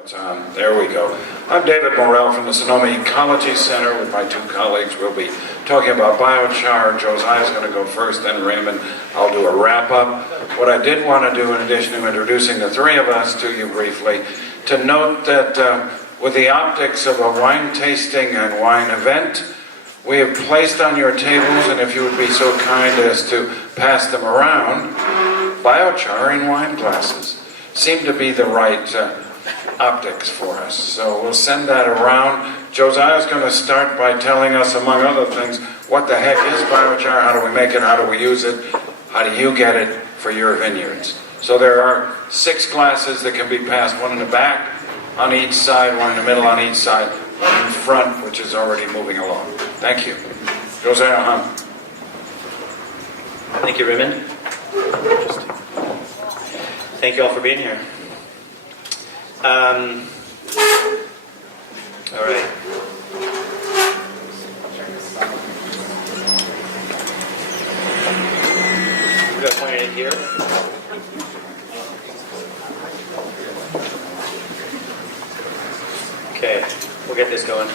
It's on. There we go. I'm David Morrell from the Sonoma Ecology Center with my two colleagues. We'll be talking about biochar. Josiah's going to go first, then Raymond. I'll do a wrap-up. What I did want to do, in addition to introducing the three of us to you briefly, to note that with the optics of a wine tasting and wine event, we have placed on your tables, and if you would be so kind as to pass them around, biochar in wine glasses. Seem to be the right optics for us. So we'll send that around. Josiah's going to start by telling us, among other things, what the heck is biochar, how do we make it, how do we use it, how do you get it for your vineyards. So there are 6 glasses that can be passed, one in the back on each side, one in the middle on each side, one in front, which is already moving along. Thank you. Josiah. Thank you, Raymond. Thank you all for being here. All right. We've got pointed it here. Okay, we'll get this going.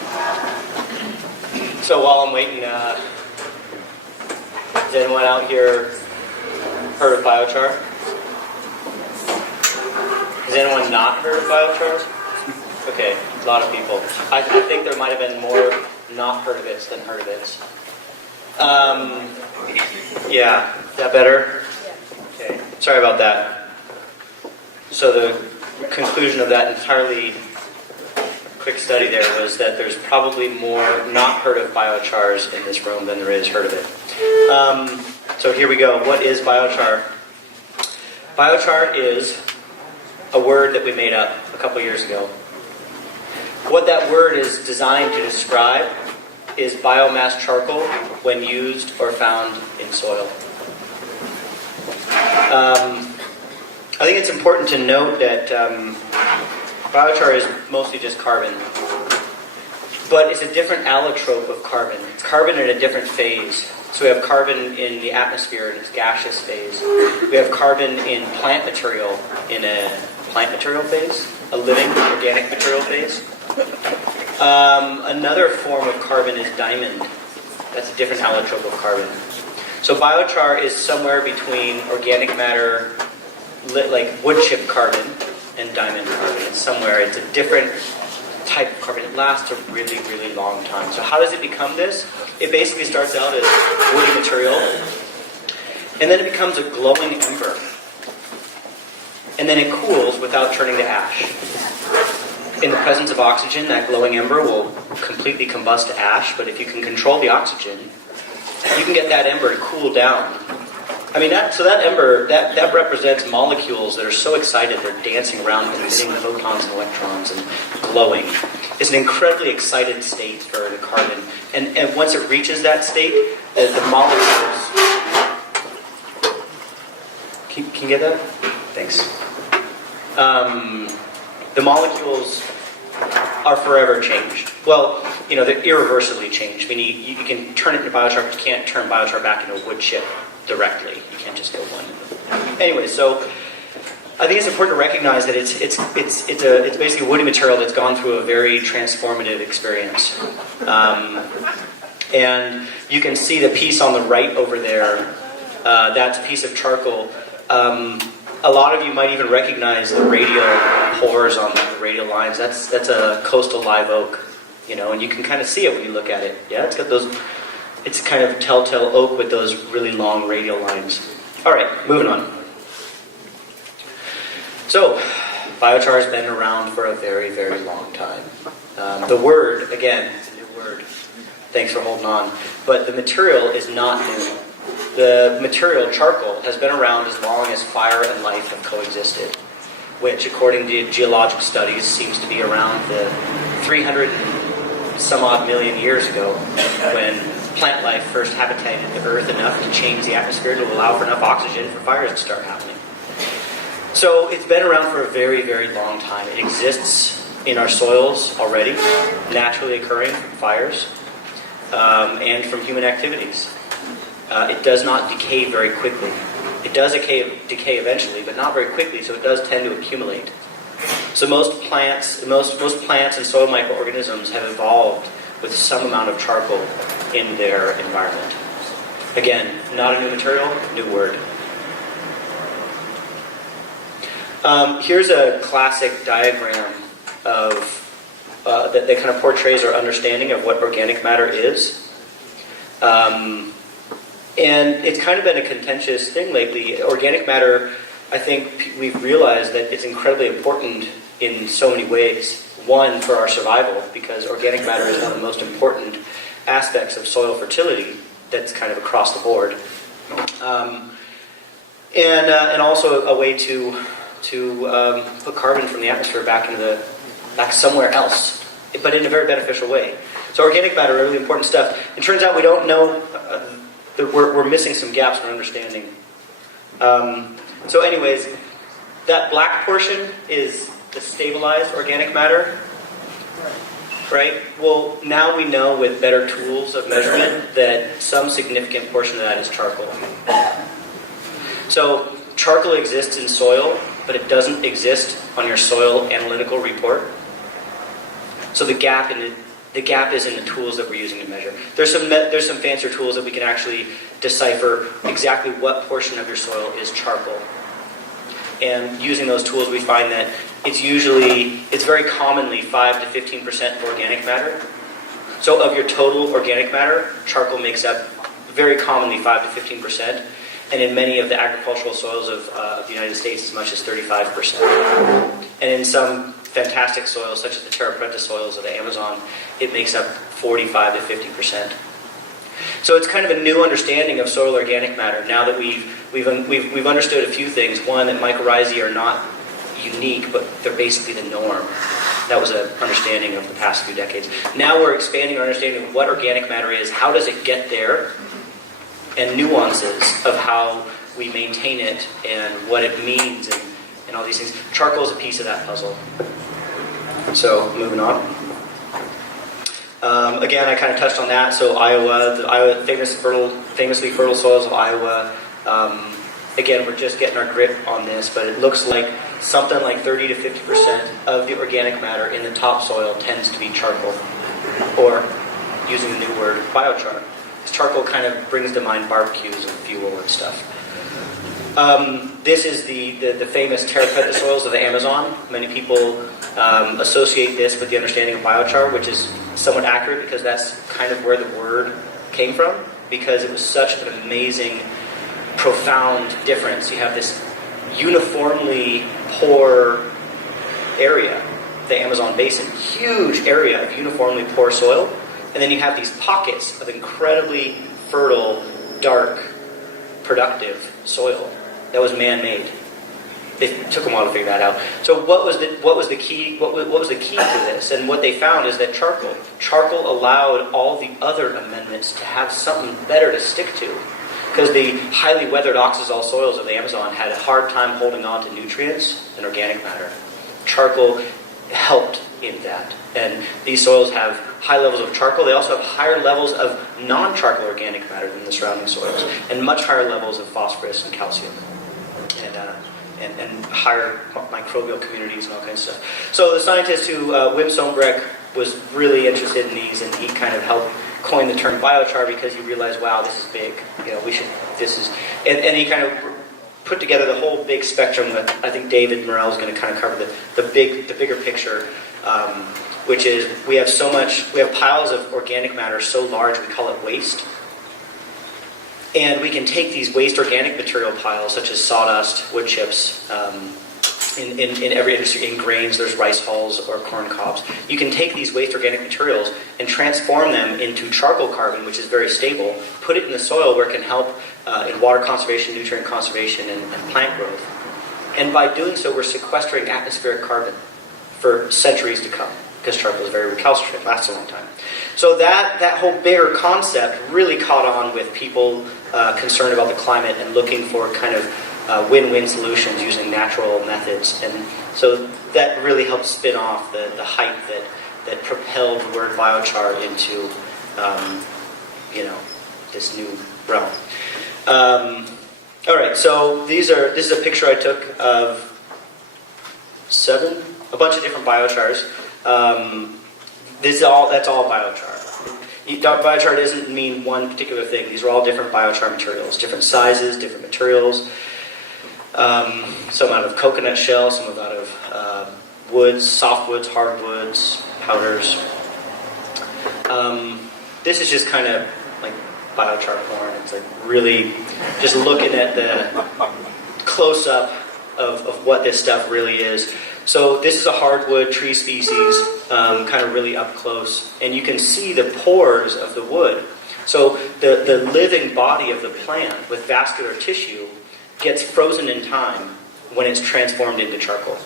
So while I'm waiting, has anyone out here heard of biochar? Has anyone not heard of biochars? Okay, a lot of people. I think there might have been more not heard of it than heard of it. Yeah, is that better? Okay, sorry about that. So the conclusion of that entirely quick study there was that there's probably more not heard of biochars in this room than there is heard of it. So here we go. What is biochar? Biochar is a word that we made up a couple years ago. What that word is designed to describe is biomass charcoal when used or found in soil. I think it's important to note that biochar is mostly just carbon, but it's a different allotrope of carbon. It's carbon in a different phase. So we have carbon in the atmosphere in its gaseous phase. We have carbon in plant material in a plant material phase, a living organic material phase. Another form of carbon is diamond. That's a different allotrope of carbon. So biochar is somewhere between organic matter, like wood chip carbon, and diamond carbon. It's somewhere, it's a different type of carbon. It lasts a really, really long time. So how does it become this? It basically starts out as woody material, and then it becomes a glowing ember. And then it cools without turning to ash. In the presence of oxygen, that glowing ember will completely combust to ash, but if you can control the oxygen, you can get that ember to cool down. I mean, that ember, that represents molecules that are so excited they're dancing around and emitting photons and electrons and glowing. It's an incredibly excited state for the carbon. And once it reaches that state, the molecules... Can you get that? Thanks. The molecules are forever changed. Well, they're irreversibly changed. I mean, you can turn it into biochar, but you can't turn biochar back into wood chip directly. You can't just go one. Anyway, so I think it's important to recognize that it's basically a woody material that's gone through a very transformative experience. And you can see the piece on the right over there. That's a piece of charcoal. A lot of you might even recognize the radial pores on the radial lines. That's a coastal live oak, and you can kind of see it when you look at it. Yeah, it's got those. It's kind of telltale oak with those really long radial lines. All right, moving on. So, biochar has been around for a very, very long time. The word, again, it's a new word. Thanks for holding on. But the material is not new. The material, charcoal, has been around as long as fire and life have coexisted, which, according to geologic studies, seems to be around the 300 and some odd million years ago, when plant life first habitated the earth enough to change the atmosphere to allow for enough oxygen for fires to start happening. So it's been around for a very, very long time. It exists in our soils already, naturally occurring from fires and from human activities. It does not decay very quickly. It does decay eventually, but not very quickly, so it does tend to accumulate. So most plants and soil microorganisms have evolved with some amount of charcoal in their environment. Again, not a new material, new word. Here's a classic diagram of that kind of portrays our understanding of what organic matter is. And it's kind of been a contentious thing lately. Organic matter, I think we've realized that it's incredibly important in so many ways. One, for our survival, because organic matter is one of the most important aspects of soil fertility that's kind of across the board. And also a way to put carbon from the atmosphere back somewhere else, but in a very beneficial way. So organic matter, really important stuff. It turns out we don't know, we're missing some gaps in our understanding. So anyways, that black portion is the stabilized organic matter, right? Well, now we know with better tools of measurement that some significant portion of that is charcoal. So charcoal exists in soil, but it doesn't exist on your soil analytical report. So the gap is in the tools that we're using to measure. There's some fancier tools that we can actually decipher exactly what portion of your soil is charcoal. And using those tools, we find that it's very commonly 5 to 15% of organic matter. So of your total organic matter, charcoal makes up very commonly 5 to 15%. And in many of the agricultural soils of the United States, as much as 35%. And in some fantastic soils, such as the terra preta soils of the Amazon, it makes up 45 to 50%. So it's kind of a new understanding of soil organic matter. Now that we've understood a few things. One, that mycorrhizae are not unique, but they're basically the norm. That was an understanding of the past few decades. Now we're expanding our understanding of what organic matter is, how does it get there, and nuances of how we maintain it and what it means and all these things. Charcoal is a piece of that puzzle. So moving on. Again, I kind of touched on that. So Iowa, famously fertile soils of Iowa. Again, we're just getting our grip on this, but it looks like something like 30 to 50% of the organic matter in the topsoil tends to be charcoal, or using the new word, biochar. Charcoal kind of brings to mind barbecues and fuel and stuff. This is the famous terra preta soils of the Amazon. Many people associate this with the understanding of biochar, which is somewhat accurate because that's kind of where the word came from, because it was such an amazing, profound difference. You have this uniformly poor area, the Amazon basin, huge area of uniformly poor soil. And then you have these pockets of incredibly fertile, dark, productive soil that was man-made. It took them a while to figure that out. So what was the key to this? And what they found is that charcoal allowed all the other amendments to have something better to stick to, because the highly weathered oxazole soils of the Amazon had a hard time holding on to nutrients and organic matter. Charcoal helped in that. And these soils have high levels of charcoal. They also have higher levels of non-charcoal organic matter than the surrounding soils, and much higher levels of phosphorus and calcium, and higher microbial communities and all kinds of stuff. So the scientist Wim Sombrecht was really interested in these, and he kind of helped coin the term biochar because he realized, wow, this is big. And he kind of put together the whole big spectrum that I think David Morrell is going to kind of cover the bigger picture. Which is we have piles of organic matter so large we call it waste. And we can take these waste organic material piles, such as sawdust, wood chips, in every industry, in grains, there's rice hulls or corn cobs. You can take these waste organic materials and transform them into charcoal carbon, which is very stable, put it in the soil where it can help in water conservation, nutrient conservation, and plant growth. And by doing so, we're sequestering atmospheric carbon for centuries to come, because charcoal is very recalcitrant, lasts a long time. So that whole bigger concept really caught on with people concerned about the climate and looking for kind of win-win solutions using natural methods. And so that really helped spin off the hype that propelled the word biochar into this new realm. All right, so this is a picture I took of 7 a bunch of different biochars. That's all biochar. Biochar doesn't mean one particular thing. These are all different biochar materials, different sizes, different materials. Some out of coconut shell, some out of woods, softwoods, hardwoods, powders. This is just kind of like biochar porn. It's like really just looking at the close-up of what this stuff really is. So this is a hardwood tree species, kind of really up close, and you can see the pores of the wood. So the living body of the plant with vascular tissue gets frozen in time when it's transformed into charcoal.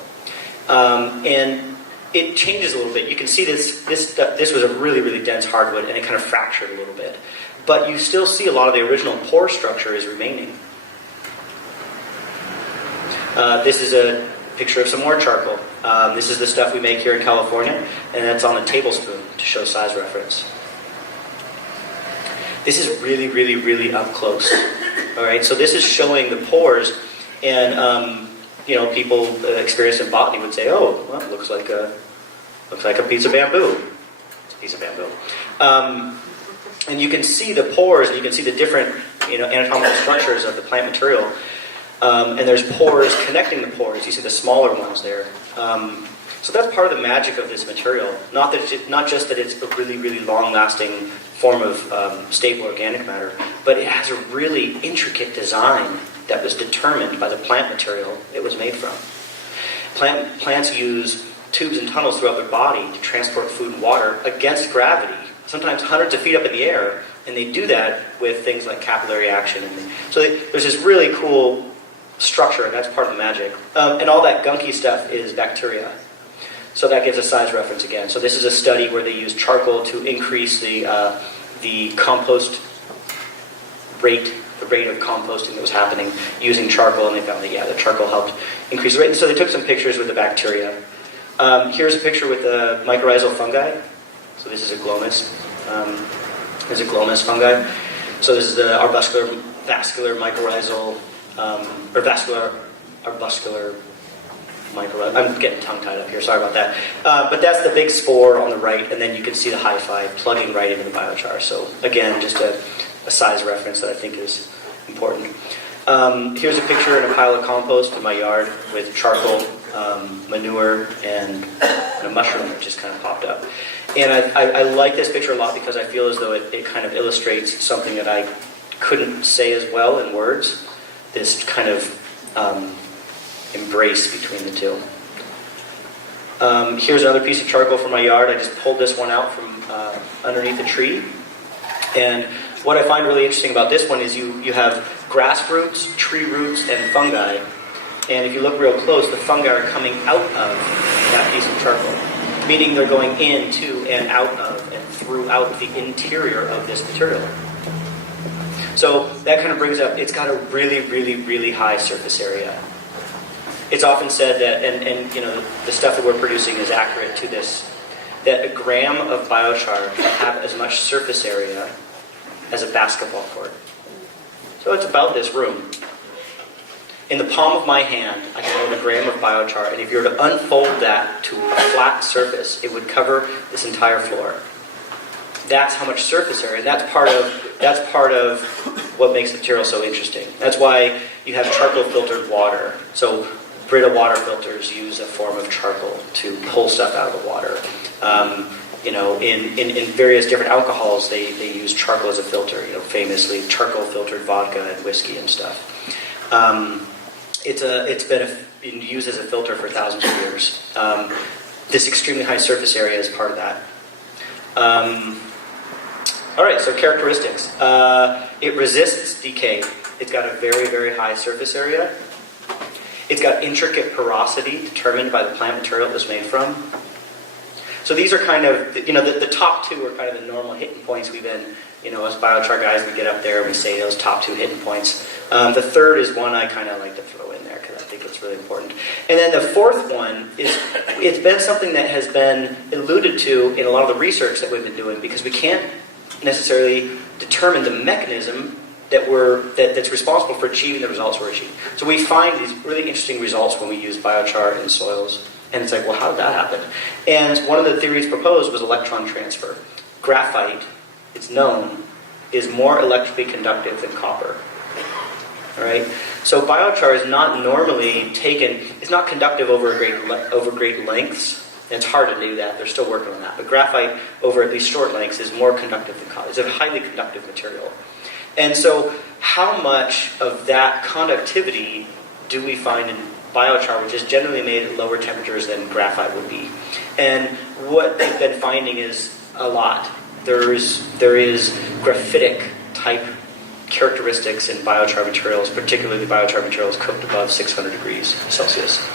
And it changes a little bit. You can see this was a really, really dense hardwood, and it kind of fractured a little bit. But you still see a lot of the original pore structure is remaining. This is a picture of some more charcoal. This is the stuff we make here in California, and that's on a tablespoon to show size reference. This is really, really, really up close. All right, so this is showing the pores, and people experienced in botany would say, "Oh, well, it looks like a piece of bamboo." It's a piece of bamboo, and you can see the pores, and you can see the different, anatomical structures of the plant material. And there's pores connecting the pores. You see the smaller ones there. So that's part of the magic of this material. Not just that it's a really, really long-lasting form of stable organic matter, but it has a really intricate design that was determined by the plant material it was made from. Plants use tubes and tunnels throughout their body to transport food and water against gravity, sometimes hundreds of feet up in the air, and they do that with things like capillary action. So there's this really cool structure, and that's part of the magic. And all that gunky stuff is bacteria. So that gives a size reference again. So this is a study where they used charcoal to increase the compost rate, the rate of composting that was happening using charcoal, and they found that, the charcoal helped increase the rate. And so they took some pictures with the bacteria. Here's a picture with the mycorrhizal fungi. So this is a glomus. This is a glomus fungi. So this is the vascular mycorrhizal, or vascular arbuscular mycorrhizal. I'm getting tongue-tied up here, sorry about that. But that's the big spore on the right, and then you can see the high five plugging right into the biochar. So again, just a size reference that I think is important. Here's a picture in a pile of compost in my yard with charcoal, manure, and a mushroom that just kind of popped up. And I like this picture a lot because I feel as though it kind of illustrates something that I couldn't say as well in words. This kind of embrace between the two. Here's another piece of charcoal from my yard. I just pulled this one out from underneath a tree. And what I find really interesting about this one is you have grass roots, tree roots, and fungi. And if you look real close, the fungi are coming out of that piece of charcoal, meaning they're going into and out of and throughout the interior of this material. So that kind of brings up, it's got a really, really, really high surface area. It's often said that, and the stuff that we're producing is accurate to this, that a gram of biochar can have as much surface area as a basketball court. So it's about this room. In the palm of my hand, I can hold a gram of biochar, and if you were to unfold that to a flat surface, it would cover this entire floor. That's how much surface area. That's part of what makes the material so interesting. That's why you have charcoal filtered water. So Brita water filters use a form of charcoal to pull stuff out of the water. In various different alcohols, they use charcoal as a filter. Famously charcoal filtered vodka and whiskey and stuff. It's been used as a filter for thousands of years. This extremely high surface area is part of that. All right, so characteristics. It resists decay. It's got a very, very high surface area. It's got intricate porosity determined by the plant material it was made from. So these are kind of, the top two are kind of the normal hitting points we've been, as biochar guys, we get up there and we say those top two hitting points. The third is one I kind of like to throw in there because I think it's really important. And then the fourth one is, it's been something that has been alluded to in a lot of the research that we've been doing because we can't necessarily determine the mechanism that's responsible for achieving the results we're achieving. So we find these really interesting results when we use biochar in soils. And it's like, well, how did that happen? And one of the theories proposed was electron transfer. Graphite, it's known, is more electrically conductive than copper. All right? So biochar is not normally taken, it's not conductive over great lengths. And it's hard to do that. They're still working on that. But graphite, over at least short lengths, is more conductive than copper. It's a highly conductive material. And so how much of that conductivity do we find in biochar, which is generally made at lower temperatures than graphite would be? And what they've been finding is a lot. There is graphitic type characteristics in biochar materials, particularly biochar materials cooked above 600 degrees Celsius.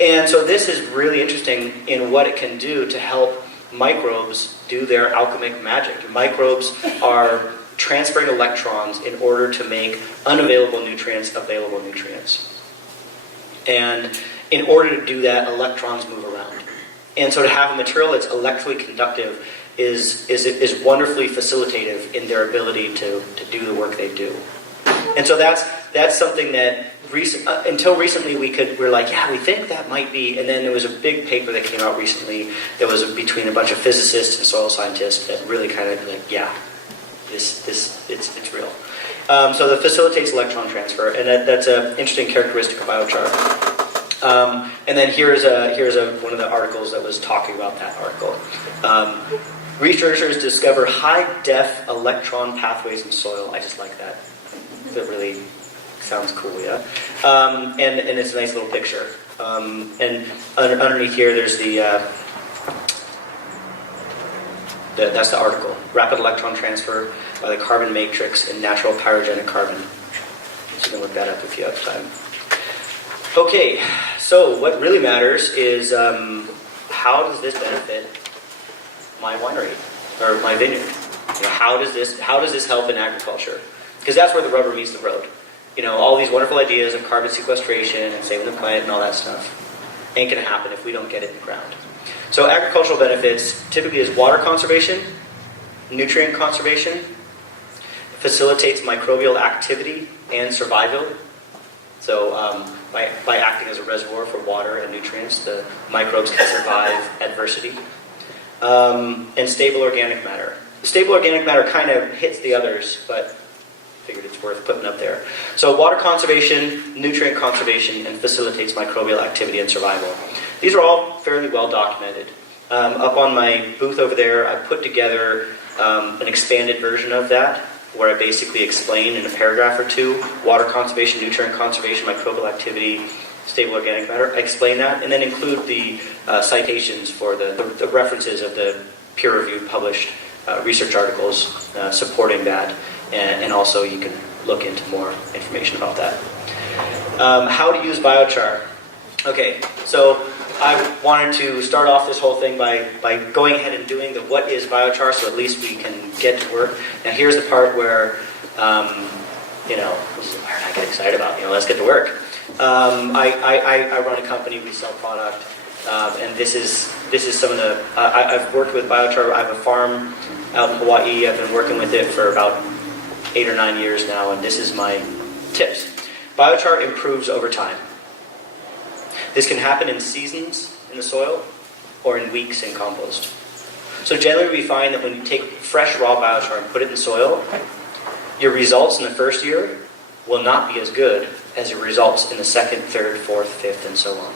And so this is really interesting in what it can do to help microbes do their alchemic magic. Microbes are transferring electrons in order to make unavailable nutrients available nutrients. And in order to do that, electrons move around. And so to have a material that's electrically conductive is wonderfully facilitative in their ability to do the work they do. And so that's something that until recently we're like, yeah, we think that might be. And then there was a big paper that came out recently that was between a bunch of physicists and soil scientists that really kind of like, yeah, it's real. So that facilitates electron transfer, and that's an interesting characteristic of biochar. And then here's one of the articles that was talking about that article. Researchers discover high-def electron pathways in soil. I just like that. That really sounds cool, yeah? And it's a nice little picture. And underneath here, there's that's the article. Rapid electron transfer by the carbon matrix in natural pyrogenic carbon. So you can look that up if you have time. Okay, so what really matters is how does this benefit my winery or my vineyard? You know, how does this help in agriculture? Because that's where the rubber meets the road. You know, all these wonderful ideas of carbon sequestration and saving the planet and all that stuff ain't going to happen if we don't get it in the ground. So agricultural benefits typically is water conservation, nutrient conservation, facilitates microbial activity and survival. So by acting as a reservoir for water and nutrients, the microbes can survive adversity. And stable organic matter. Stable organic matter kind of hits the others, but figured it's worth putting up there. So water conservation, nutrient conservation, and facilitates microbial activity and survival. These are all fairly well documented. Up on my booth over there, I put together an expanded version of that, where I basically explain in a paragraph or two water conservation, nutrient conservation, microbial activity, stable organic matter. I explain that, and then include the citations for the references of the peer-reviewed published research articles supporting that. And also you can look into more information about that. How to use biochar. Okay, so I wanted to start off this whole thing by going ahead and doing the what is biochar, so at least we can get to work. Now here's the part where, this is the part I get excited about. Let's get to work. I run a company, we sell product, and this is some of the, I've worked with biochar. I have a farm out in Hawaii. I've been working with it for about 8 or 9 years now, and this is my tips. Biochar improves over time. This can happen in seasons in the soil or in weeks in compost. So generally we find that when you take fresh raw biochar and put it in soil, your results in the first year will not be as good as your results in the second, third, fourth, fifth, and so on.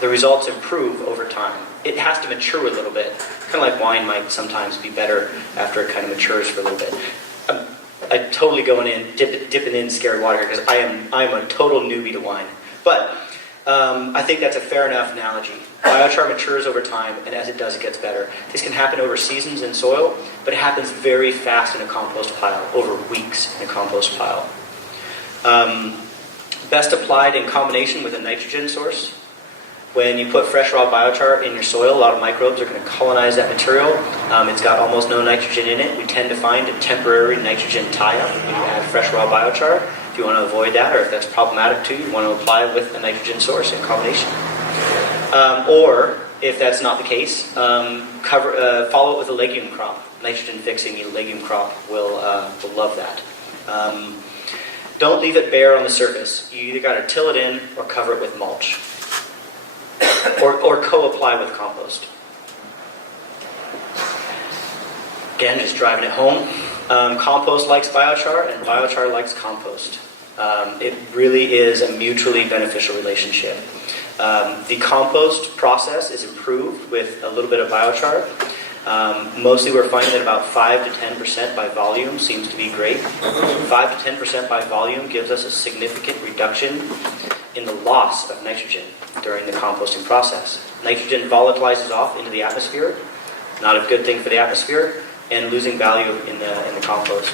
The results improve over time. It has to mature a little bit. Kind of like wine might sometimes be better after it kind of matures for a little bit. I'm totally going in, dipping in scared water here because I am a total newbie to wine. But I think that's a fair enough analogy. Biochar matures over time, and as it does, it gets better. This can happen over seasons in soil, but it happens very fast in a compost pile, over weeks in a compost pile. Best applied in combination with a nitrogen source. When you put fresh raw biochar in your soil, a lot of microbes are going to colonize that material. It's got almost no nitrogen in it. We tend to find a temporary nitrogen tie-up when you add fresh raw biochar. If you want to avoid that, or if that's problematic too, you want to apply it with a nitrogen source in combination. Or, if that's not the case, follow it with a legume crop. Nitrogen-fixing legume crop will love that. Don't leave it bare on the surface. You either got to till it in or cover it with mulch. or co-apply with compost. Again, just driving it home. Compost likes biochar, and biochar likes compost. It really is a mutually beneficial relationship. The compost process is improved with a little bit of biochar. Mostly we're finding that about 5 to 10% by volume seems to be great. 5 to 10% by volume gives us a significant reduction in the loss of nitrogen during the composting process. Nitrogen volatilizes off into the atmosphere, not a good thing for the atmosphere, and losing value in the compost.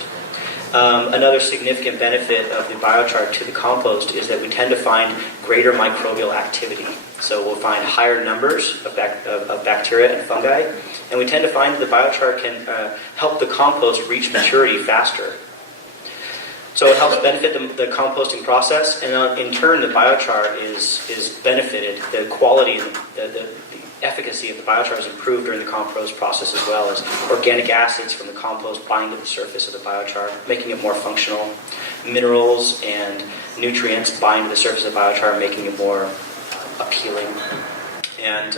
Another significant benefit of the biochar to the compost is that we tend to find greater microbial activity. So we'll find higher numbers of bacteria and fungi, and we tend to find that the biochar can help the compost reach maturity faster. So it helps benefit the composting process, and in turn the biochar is benefited. The quality, the efficacy of the biochar is improved during the compost process, as well as organic acids from the compost bind to the surface of the biochar, making it more functional. Minerals and nutrients bind to the surface of the biochar, making it more appealing. And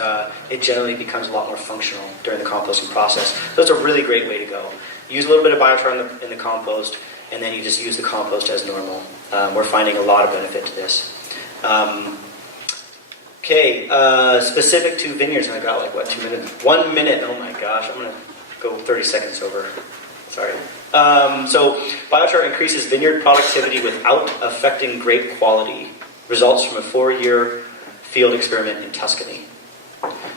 it generally becomes a lot more functional during the composting process. So it's a really great way to go. Use a little bit of biochar in the compost, and then you just use the compost as normal. We're finding a lot of benefit to this. Okay, specific to vineyards, and I got 2 minutes? 1 minute, oh my gosh, I'm going to go 30 seconds over. Sorry. So biochar increases vineyard productivity without affecting grape quality. Results from a 4-year field experiment in Tuscany.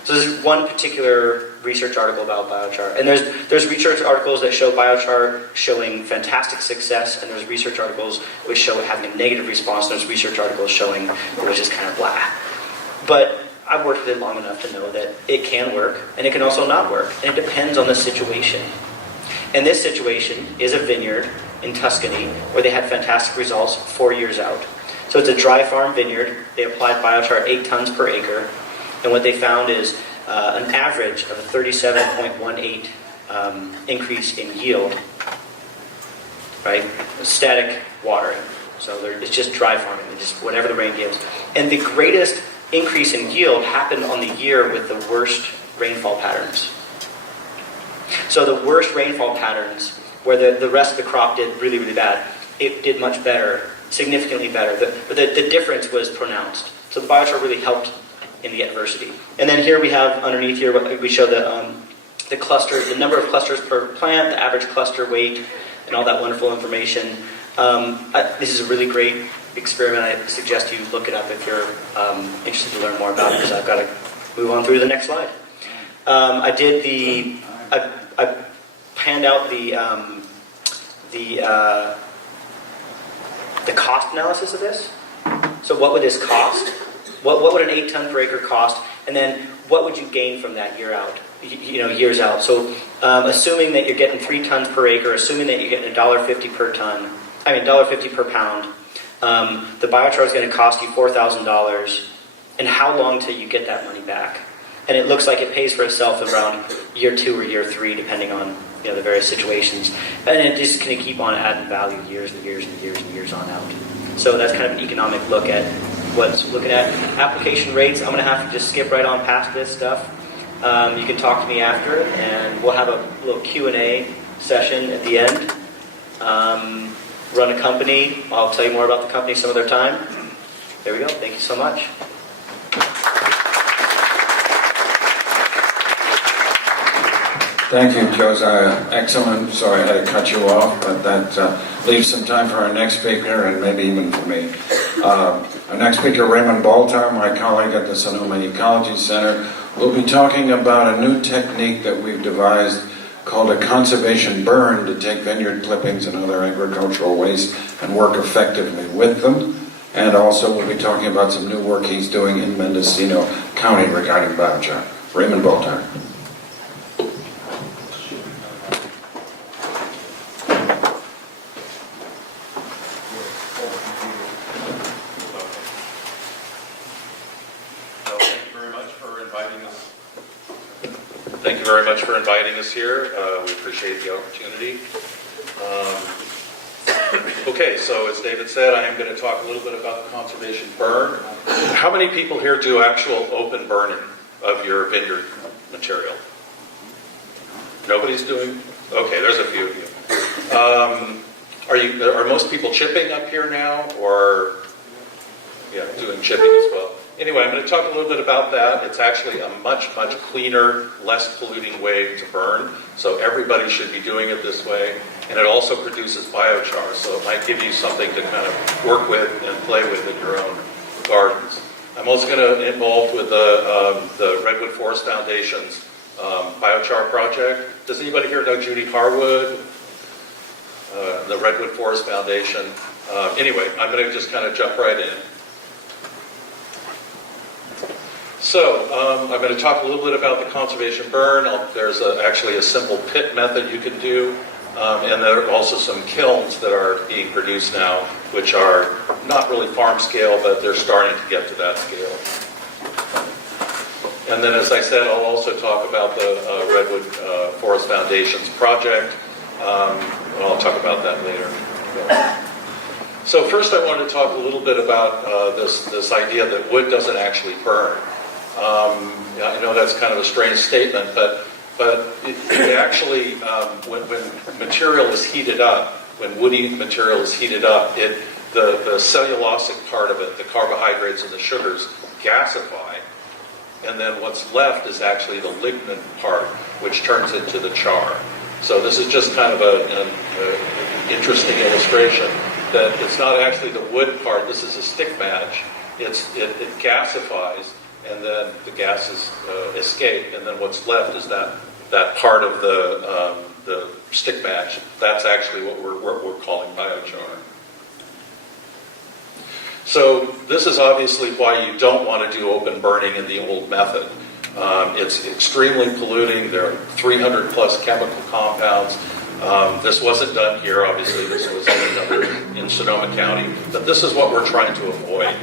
So this is one particular research article about biochar. And there's research articles that show biochar showing fantastic success, and there's research articles which show it having a negative response, and there's research articles showing it was just kind of blah. But I've worked with it long enough to know that it can work, and it can also not work. And it depends on the situation. And this situation is a vineyard in Tuscany where they had fantastic results 4 years out. So it's a dry farm vineyard. They applied biochar 8 tons per acre. And what they found is an average of a 37.18 increase in yield, right? Static watering. So it's just dry farming, just whatever the rain gives. And the greatest increase in yield happened on the year with the worst rainfall patterns. So the worst rainfall patterns, where the rest of the crop did really, really bad, it did much better, significantly better. But the difference was pronounced. So the biochar really helped in the adversity. And then here we have underneath here, we show the cluster, the number of clusters per plant, the average cluster weight, and all that wonderful information. This is a really great experiment. I suggest you look it up if you're interested to learn more about it, because I've got to move on through the next slide. I panned out the cost analysis of this. So what would this cost? What would an 8 ton per acre cost? And then what would you gain from that years out? So assuming that you're getting 3 tons per acre, assuming that you're getting $1.50 per ton, $1.50 per pound, the biochar is going to cost you $4,000. And how long till you get that money back? And it looks like it pays for itself around year 2 or year 3, depending on the various situations. And it just going to keep on adding value years and years and years and years on out. So that's kind of an economic look at what's looking at. Application rates, I'm going to have to just skip right on past this stuff. You can talk to me after, and we'll have a little Q&A session at the end. Run a company. I'll tell you more about the company some other time. There we go. Thank you so much. Thank you, Josiah. Excellent. Sorry I had to cut you off, but that leaves some time for our next speaker, and maybe even for me. Our next speaker, Raymond Baltar, my colleague at the Sonoma Ecology Center, will be talking about a new technique that we've devised called a conservation burn to take vineyard clippings and other agricultural waste and work effectively with them. And also we'll be talking about some new work he's doing in Mendocino County regarding biochar. Raymond Baltar. Thank you very much for inviting us here. We appreciate the opportunity. Okay, so as David said, I am going to talk a little bit about the conservation burn. How many people here do actual open burning of your vineyard material? Nobody's doing? Okay, there's a few of you. Are most people chipping up here now, or doing chipping as well? Anyway, I'm going to talk a little bit about that. It's actually a much cleaner, less polluting way to burn. So everybody should be doing it this way. And it also produces biochar, so it might give you something to kind of work with and play with in your own gardens. I'm also going to involved with the Redwood Forest Foundation's biochar project. Does anybody here know Judy Harwood? The Redwood Forest Foundation. Anyway, I'm going to just kind of jump right in. So I'm going to talk a little bit about the conservation burn. There's actually a simple pit method you can do. And there are also some kilns that are being produced now, which are not really farm scale, but they're starting to get to that scale. And then, as I said, I'll also talk about the Redwood Forest Foundation's project. I'll talk about that later. So first I wanted to talk a little bit about this idea that wood doesn't actually burn. I know that's kind of a strange statement, but it actually, when material is heated up, when woody material is heated up, the cellulosic part of it, the carbohydrates and the sugars, gasify, and then what's left is actually the lignin part, which turns into the char. So this is just kind of an interesting illustration that it's not actually the wood part. This is a stick match. It gasifies, and then the gases escape, and then what's left is that part of the stick match. That's actually what we're calling biochar. So this is obviously why you don't want to do open burning in the old method. It's extremely polluting. There are 300 plus chemical compounds. This wasn't done here, obviously. This was done in Sonoma County. But this is what we're trying to avoid.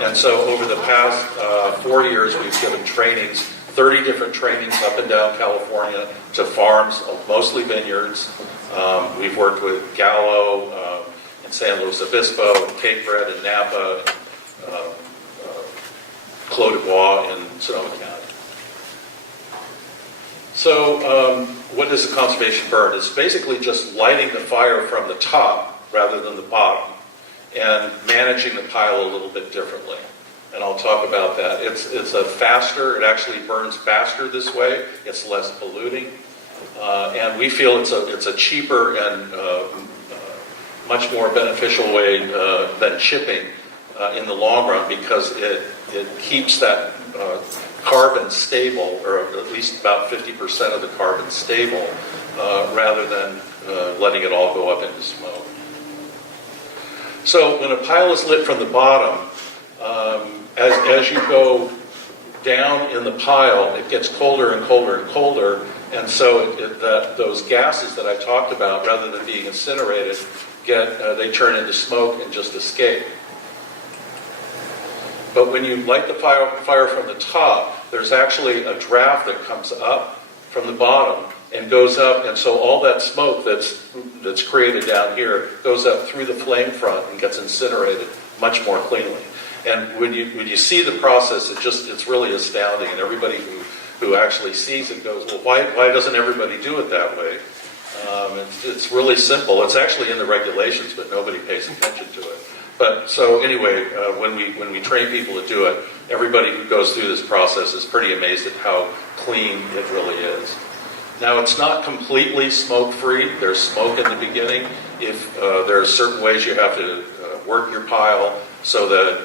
And so over the past 4 years, we've given trainings, 30 different trainings up and down California to farms, mostly vineyards. We've worked with Gallo in San Luis Obispo, Cape Bread in Napa, Clos du Bois in Sonoma County. So what is a conservation burn? It's basically just lighting the fire from the top rather than the bottom and managing the pile a little bit differently. And I'll talk about that. It's a faster, it actually burns faster this way. It's less polluting. And we feel it's a cheaper and much more beneficial way than chipping in the long run, because it keeps that carbon stable, or at least about 50% of the carbon stable, rather than letting it all go up into smoke. So when a pile is lit from the bottom, as you go down in the pile, it gets colder and colder and colder, and so those gases that I talked about, rather than being incinerated, they turn into smoke and just escape. But when you light the fire from the top, there's actually a draft that comes up from the bottom and goes up, and so all that smoke that's created down here goes up through the flame front and gets incinerated much more cleanly. And when you see the process, it's really astounding, and everybody who actually sees it goes, well, why doesn't everybody do it that way? It's really simple. It's actually in the regulations, but nobody pays attention to it. But so anyway, when we train people to do it, everybody who goes through this process is pretty amazed at how clean it really is. Now, it's not completely smoke-free. There's smoke in the beginning. If there are certain ways you have to work your pile so that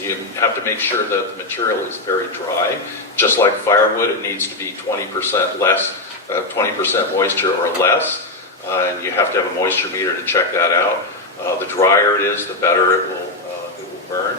you have to make sure that the material is very dry. Just like firewood, it needs to be 20% less, 20% moisture or less, and you have to have a moisture meter to check that out. The drier it is, the better it will burn.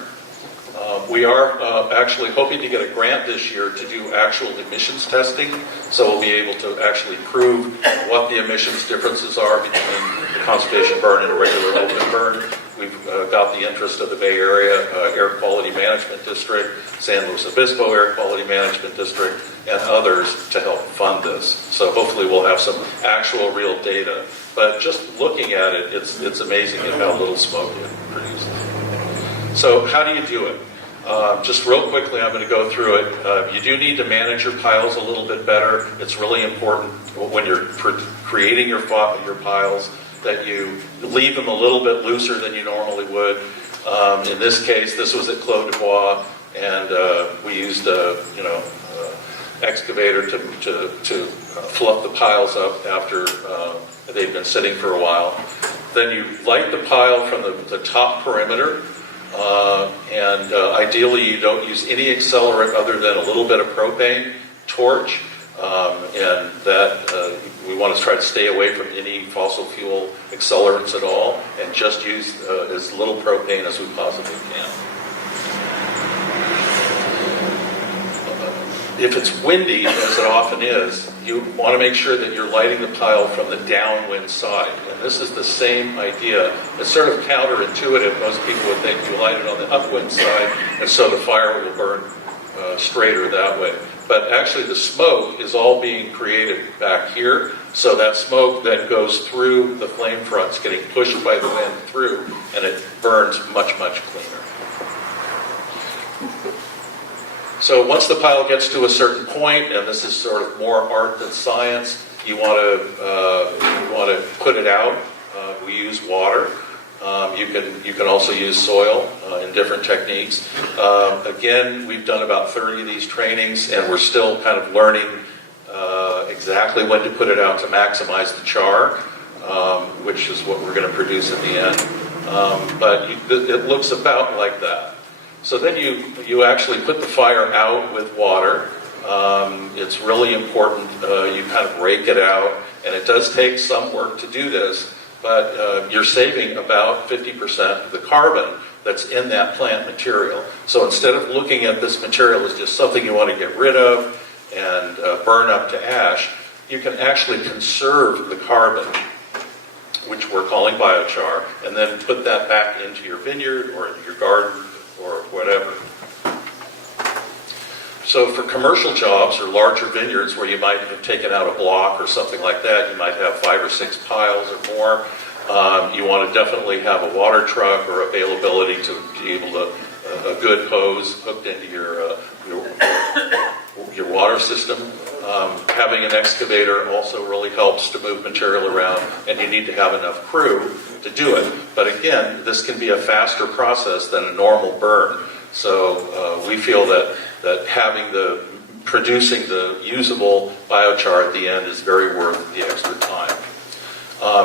We are actually hoping to get a grant this year to do actual emissions testing, so we'll be able to actually prove what the emissions differences are between the conservation burn and a regular open burn. We've got the interest of the Bay Area Air Quality Management District, San Luis Obispo Air Quality Management District, and others to help fund this. So hopefully we'll have some actual real data but just looking at it, it's amazing at how little smoke it produces. So how do you do it? Just real quickly, I'm going to go through it. You do need to manage your piles a little bit better. It's really important when you're creating your piles that you leave them a little bit looser than you normally would. In this case, this was at Clos du Bois, and we used a excavator to fluff the piles up after they've been sitting for a while. Then you light the pile from the top perimeter. And ideally, you don't use any accelerant other than a little bit of propane torch, and that we want to try to stay away from any fossil fuel accelerants at all, and just use as little propane as we possibly can. If it's windy, as it often is, you want to make sure that you're lighting the pile from the downwind side. And this is the same idea. It's sort of counterintuitive. Most people would think you light it on the upwind side, and so the fire will burn straighter that way. But actually the smoke is all being created back here, so that smoke then goes through the flame fronts, getting pushed by the wind through, and it burns much, much cleaner. So once the pile gets to a certain point, and this is sort of more art than science, you want to put it out. We use water. You can also use soil in different techniques. Again, we've done about 30 of these trainings, and we're still kind of learning exactly when to put it out to maximize the char, which is what we're going to produce in the end. But it looks about like that. So then you actually put the fire out with water. It's really important you kind of rake it out, and it does take some work to do this, but you're saving about 50% of the carbon that's in that plant material. So instead of looking at this material as just something you want to get rid of and burn up to ash, you can actually conserve the carbon, which we're calling biochar, and then put that back into your vineyard or into your garden or whatever. So for commercial jobs or larger vineyards where you might have taken out a block or something like that, you might have 5 or 6 piles or more. You want to definitely have a water truck or availability to be able to, a good hose hooked into your water system. Having an excavator also really helps to move material around, and you need to have enough crew to do it. But again, this can be a faster process than a normal burn. So we feel that producing the usable biochar at the end is very worth the extra time.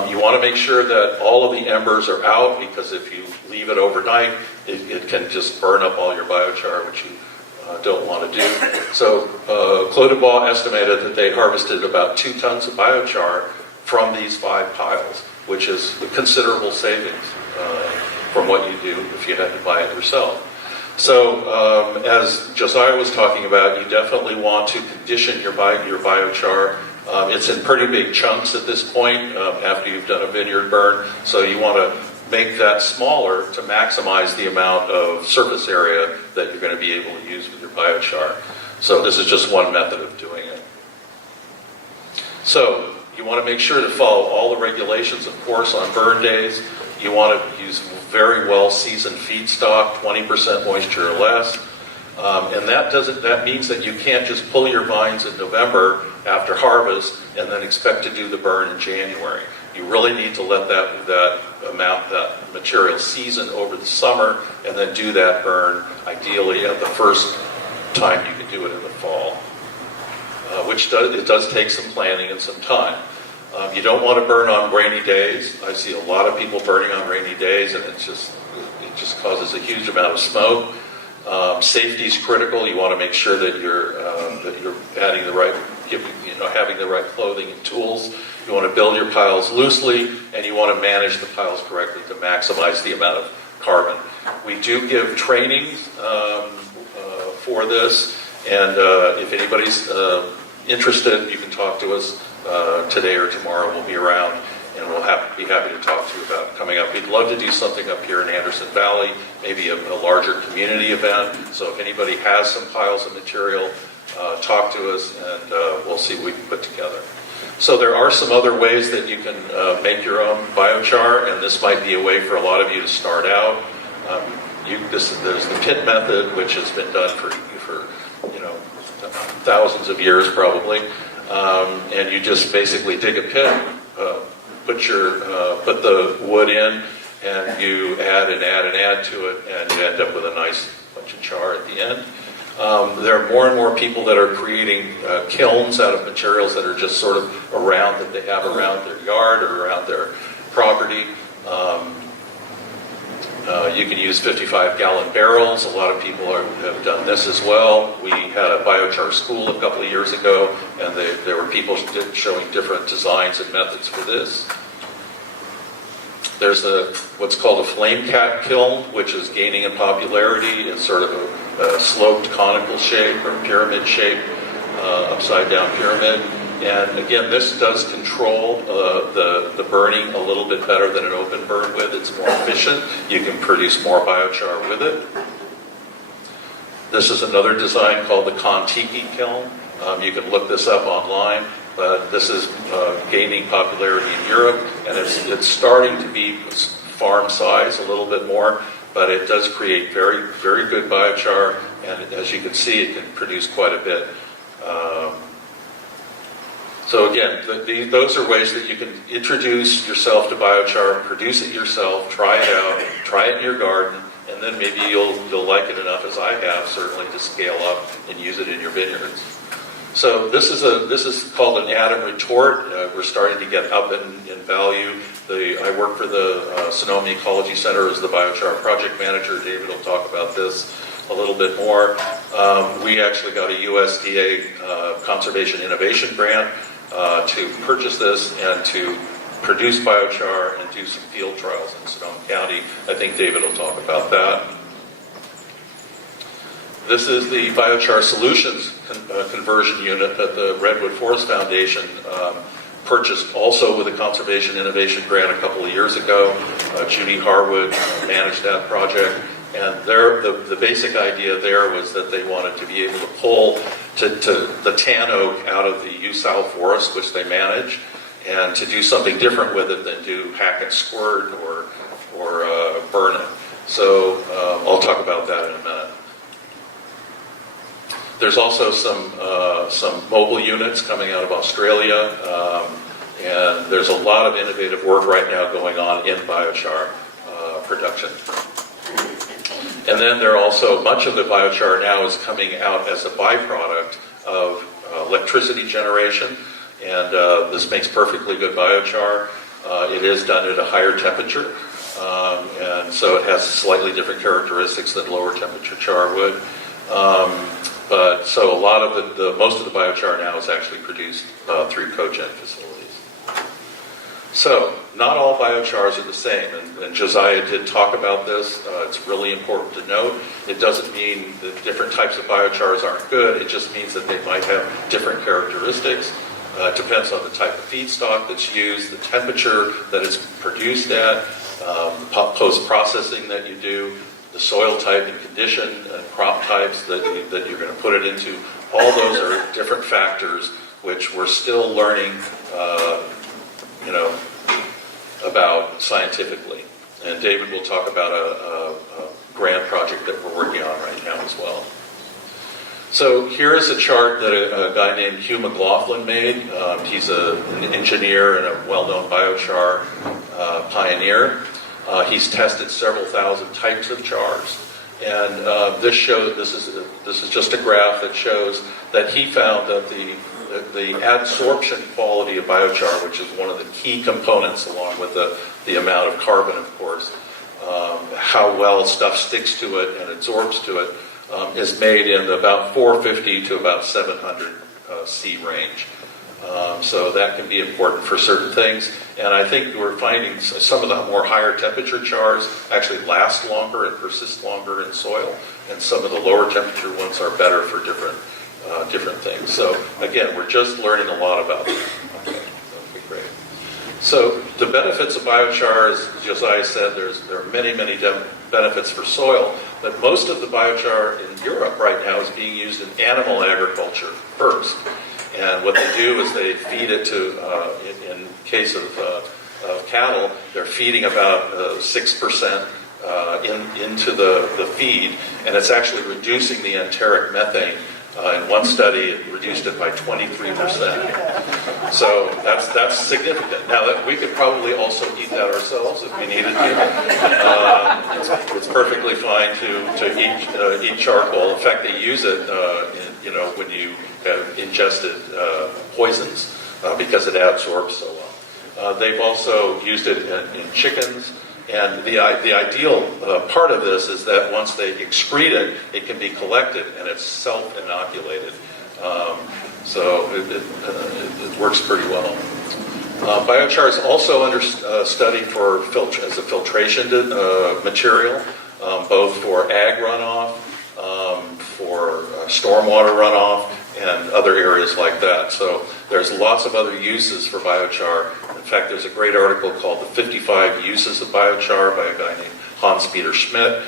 You want to make sure that all of the embers are out, because if you leave it overnight, it can just burn up all your biochar, which you don't want to do. So Clos du Bois estimated that they harvested about 2 tons of biochar from these 5 piles, which is a considerable savings from what you do if you had to buy it yourself. So as Josiah was talking about, you definitely want to condition your biochar. It's in pretty big chunks at this point after you've done a vineyard burn, so you want to make that smaller to maximize the amount of surface area that you're going to be able to use with your biochar. So this is just one method of doing it. So you want to make sure to follow all the regulations, of course, on burn days. You want to use very well seasoned feedstock, 20% moisture or less. And that means that you can't just pull your vines in November after harvest and then expect to do the burn in January. You really need to let that material season over the summer and then do that burn ideally at the first time you can do it in the fall, which does take some planning and some time. You don't want to burn on rainy days. I see a lot of people burning on rainy days, and it just causes a huge amount of smoke. Safety is critical. You want to make sure that you're adding the right, having the right clothing and tools. You want to build your piles loosely, and you want to manage the piles correctly to maximize the amount of carbon. We do give trainings for this, and if anybody's interested, you can talk to us today or tomorrow. We'll be around, and we'll be happy to talk to you about coming up. We'd love to do something up here in Anderson Valley, maybe a larger community event. So if anybody has some piles of material, talk to us, and we'll see what we can put together. So there are some other ways that you can make your own biochar, and this might be a way for a lot of you to start out. There's the pit method, which has been done for thousands of years probably, and you just basically dig a pit, put the wood in, and you add and add and add to it, and you end up with a nice bunch of char at the end. There are more and more people that are creating kilns out of materials that are just sort of around, that they have around their yard or around their property. You can use 55-gallon barrels. A lot of people have done this as well. We had a biochar school a couple of years ago, and there were people showing different designs and methods for this. There's what's called a flame cat kiln, which is gaining in popularity. It's sort of a sloped conical shape or pyramid shape, upside down pyramid. And again, this does control the burning a little bit better than an open burn with. It's more efficient. You can produce more biochar with it. This is another design called the Kon-Tiki kiln. You can look this up online. This is gaining popularity in Europe, and it's starting to be farm size a little bit more, but it does create very, very good biochar, and as you can see, it can produce quite a bit. So again, those are ways that you can introduce yourself to biochar, produce it yourself, try it out, try it in your garden, and then maybe you'll like it enough, as I have, certainly, to scale up and use it in your vineyards. So this is called an atom retort. We're starting to get up in value. I work for the Sonoma Ecology Center as the biochar project manager. David will talk about this a little bit more. We actually got a USDA Conservation Innovation Grant to purchase this and to produce biochar and do some field trials in Sonoma County. I think David will talk about that. This is the Biochar Solutions conversion unit that the Redwood Forest Foundation purchased also with a Conservation Innovation Grant a couple of years ago. Judy Harwood managed that project. And the basic idea there was that they wanted to be able to pull to the tan oak out of the Yew South forest, which they manage, and to do something different with it than do hack and squirt or burn it. So I'll talk about that in a minute. There's also some mobile units coming out of Australia, and there's a lot of innovative work right now going on in biochar production. And then there are also, much of the biochar now is coming out as a byproduct of electricity generation, and this makes perfectly good biochar. It is done at a higher temperature, and so it has slightly different characteristics than lower temperature char would. But so a lot of most of the biochar now is actually produced through cogen facilities. So not all biochars are the same, and Josiah did talk about this. It's really important to note. It doesn't mean that different types of biochars aren't good. It just means that they might have different characteristics. It depends on the type of feedstock that's used, the temperature that it's produced at, post-processing that you do, the soil type and condition and crop types that you're going to put it into. All those are different factors which we're still learning, about scientifically. And David will talk about a grant project that we're working on right now as well. So here is a chart that a guy named Hugh McLaughlin made. He's an engineer and a well-known biochar pioneer. He's tested several thousand types of chars, and this is just a graph that shows that he found that the adsorption quality of biochar, which is one of the key components, along with the amount of carbon, of course, how well stuff sticks to it and absorbs to it, is made in about 450 to about 700 C range. So that can be important for certain things. And I think we're finding some of the more higher temperature chars actually last longer and persist longer in soil. And some of the lower temperature ones are better for different things. So again, we're just learning a lot about them. Okay, that'd be great. So the benefits of biochar, as Josiah said, there are many, many benefits for soil. But most of the biochar in Europe right now is being used in animal agriculture first. And what they do is they feed it to, in case of cattle, they're feeding about 6% into the feed, and it's actually reducing the enteric methane. In one study, it reduced it by 23%. So that's significant. Now, that we could probably also eat that ourselves if we needed to. It's perfectly fine to eat charcoal. In fact, they use it, when you have ingested poisons because it absorbs so well. They've also used it in chickens. And the ideal part of this is that once they excrete it, it can be collected and it's self-inoculated. So it works pretty well. Biochar is also under study as a filtration material, both for ag runoff, for stormwater runoff, and other areas like that. So there's lots of other uses for biochar. In fact, there's a great article called The 55 Uses of Biochar by a guy named Hans-Peter Schmidt.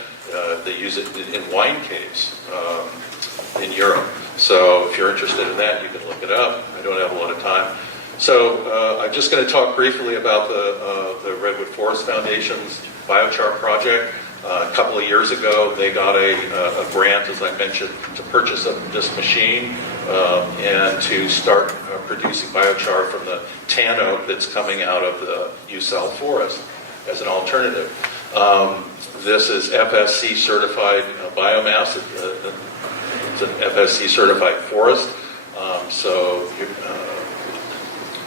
They use it in wine caves in Europe. So if you're interested in that, you can look it up. I don't have a lot of time. So I'm just going to talk briefly about the Redwood Forest Foundation's biochar project. A couple of years ago, they got a grant, as I mentioned, to purchase this machine and to start producing biochar from the tan oak that's coming out of the USL forest as an alternative. This is FSC certified biomass. It's an FSC certified forest.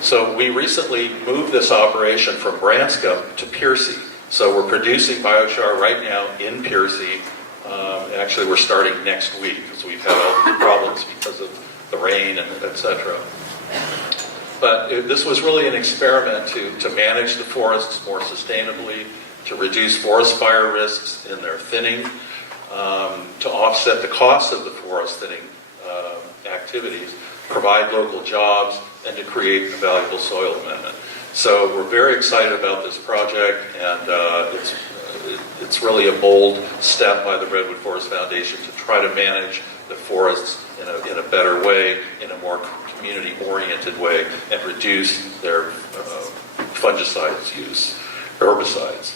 So we recently moved this operation from Branscombe to Piercy. So we're producing biochar right now in Piercy. Actually, we're starting next week because we've had all these problems because of the rain and etc. But this was really an experiment to manage the forests more sustainably, to reduce forest fire risks in their thinning, to offset the cost of the forest thinning activities, provide local jobs, and to create a valuable soil amendment. So we're very excited about this project, and it's really a bold step by the Redwood Forest Foundation to try to manage the forests in a better way, in a more community-oriented way, and reduce their fungicides use, herbicides.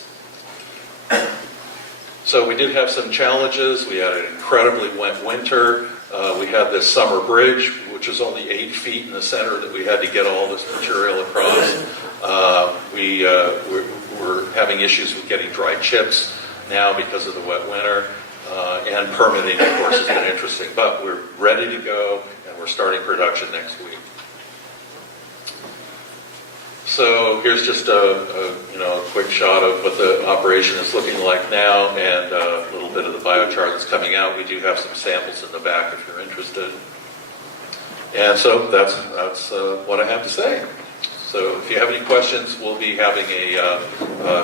So we did have some challenges. We had an incredibly wet winter. We had this summer bridge, which was only 8 feet in the center, that we had to get all this material across. We're having issues with getting dry chips now because of the wet winter. And permitting, of course, has been interesting. But we're ready to go, and we're starting production next week. So here's just a quick shot of what the operation is looking like now, and a little bit of the biochar that's coming out. We do have some samples in the back if you're interested. And so that's what I have to say. So if you have any questions, we'll be having a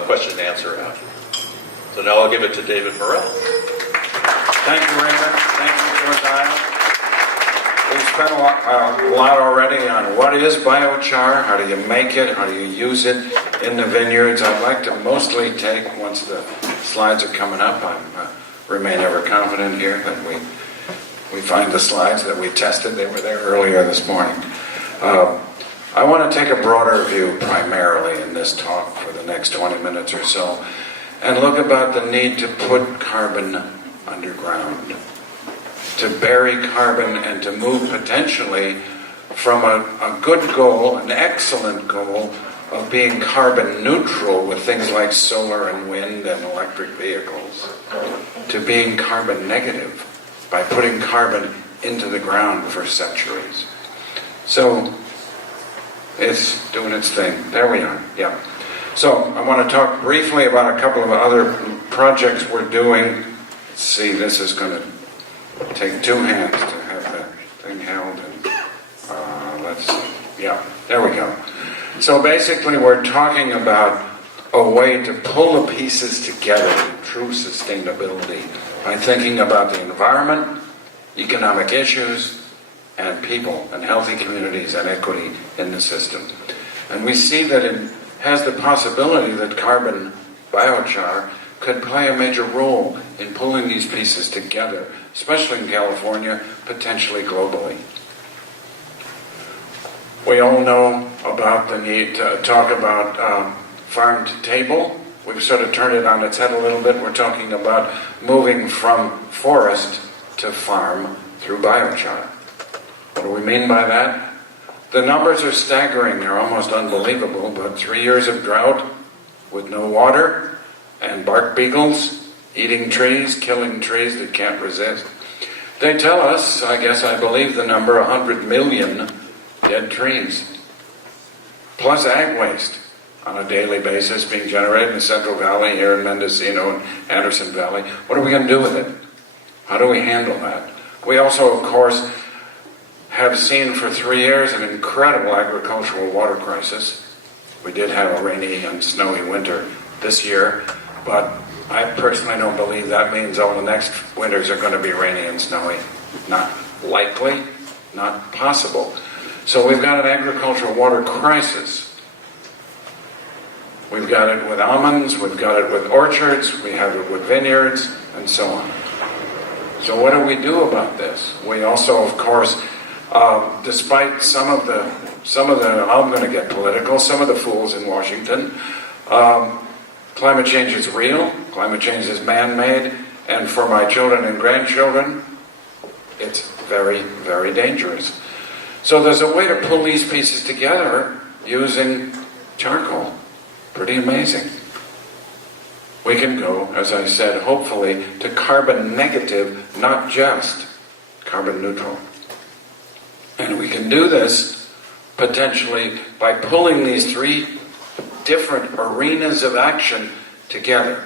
question and answer after. So now I'll give it to David Morrell. Thank you, Raymond. Thank you, Josiah. We've spent a lot already on what is biochar, how do you make it, how do you use it in the vineyards. I'd like to mostly take, once the slides are coming up, I remain ever confident here that we find the slides that we tested. They were there earlier this morning. I want to take a broader view primarily in this talk for the next 20 minutes or so, and look about the need to put carbon underground, to bury carbon, and to move potentially from a good goal, an excellent goal of being carbon neutral with things like solar and wind and electric vehicles, to being carbon negative by putting carbon into the ground for centuries. So it's doing its thing. There we are. Yeah. So I want to talk briefly about a couple of other projects we're doing. Let's see, this is going to take 2 hands to have that thing held. And let's see. Yeah, there we go. So basically we're talking about a way to pull the pieces together in true sustainability by thinking about the environment, economic issues, and people, and healthy communities, and equity in the system. And we see that it has the possibility that carbon biochar could play a major role in pulling these pieces together, especially in California, potentially globally. We all know about the need to talk about farm to table. We've sort of turned it on its head a little bit. We're talking about moving from forest to farm through biochar. What do we mean by that? The numbers are staggering. They're almost unbelievable, but 3 years of drought with no water and bark beetles eating trees, killing trees that can't resist. They tell us, I guess I believe the number, 100 million dead trees, plus ag waste on a daily basis being generated in the Central Valley, here in Mendocino and Anderson Valley. What are we going to do with it? How do we handle that? We also, of course, have seen for 3 years an incredible agricultural water crisis. We did have a rainy and snowy winter this year, but I personally don't believe that means all the next winters are going to be rainy and snowy. Not likely, not possible. So we've got an agricultural water crisis. We've got it with almonds, we've got it with orchards, we have it with vineyards, and so on. So what do we do about this? We also, of course, despite some of the, I'm going to get political, some of the fools in Washington, climate change is real, climate change is man-made, and for my children and grandchildren, it's very, very dangerous. So there's a way to pull these pieces together using charcoal. Pretty amazing. We can go, as I said, hopefully, to carbon negative, not just carbon neutral. And we can do this potentially by pulling these three different arenas of action together,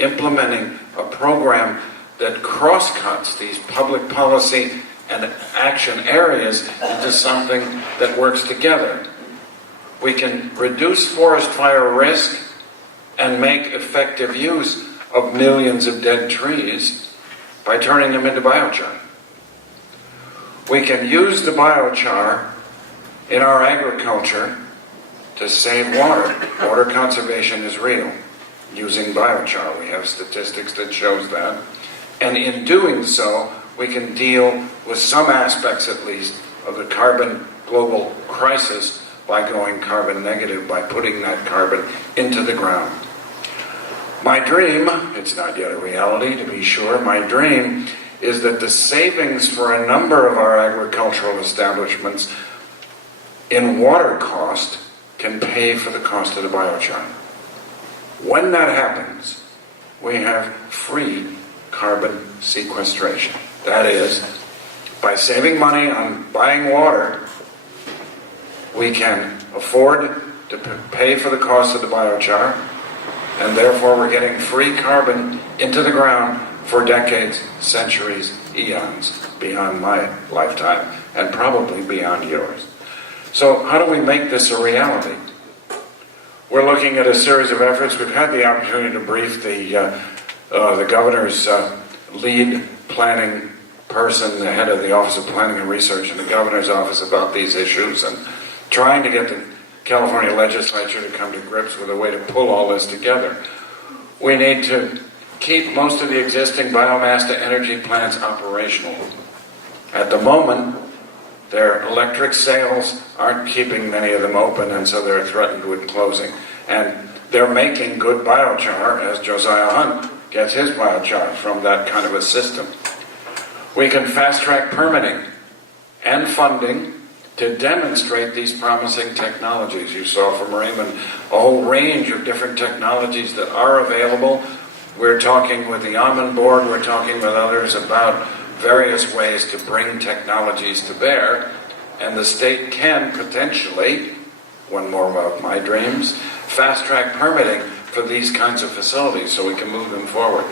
implementing a program that cross-cuts these public policy and action areas into something that works together. We can reduce forest fire risk and make effective use of millions of dead trees by turning them into biochar. We can use the biochar in our agriculture to save water. Water conservation is real using biochar. We have statistics that shows that. And in doing so, we can deal with some aspects, at least, of the carbon global crisis by going carbon negative, by putting that carbon into the ground. My dream, it's not yet a reality to be sure, my dream is that the savings for a number of our agricultural establishments in water cost can pay for the cost of the biochar. When that happens, we have free carbon sequestration. That is, by saving money on buying water, we can afford to pay for the cost of the biochar, and therefore we're getting free carbon into the ground for decades, centuries, eons, beyond my lifetime, and probably beyond yours. So how do we make this a reality? We're looking at a series of efforts. We've had the opportunity to brief the governor's lead planning person, the head of the Office of Planning and Research in the governor's office about these issues, and trying to get the California legislature to come to grips with a way to pull all this together. We need to keep most of the existing biomass to energy plants operational. At the moment, their electric sales aren't keeping many of them open, and so they're threatened with closing. And they're making good biochar, as Josiah Hunt gets his biochar from that kind of a system. We can fast-track permitting and funding to demonstrate these promising technologies. You saw from Raymond a whole range of different technologies that are available. We're talking with the Almond Board, we're talking with others about various ways to bring technologies to bear, and the state can potentially, one more of my dreams, fast-track permitting for these kinds of facilities so we can move them forward.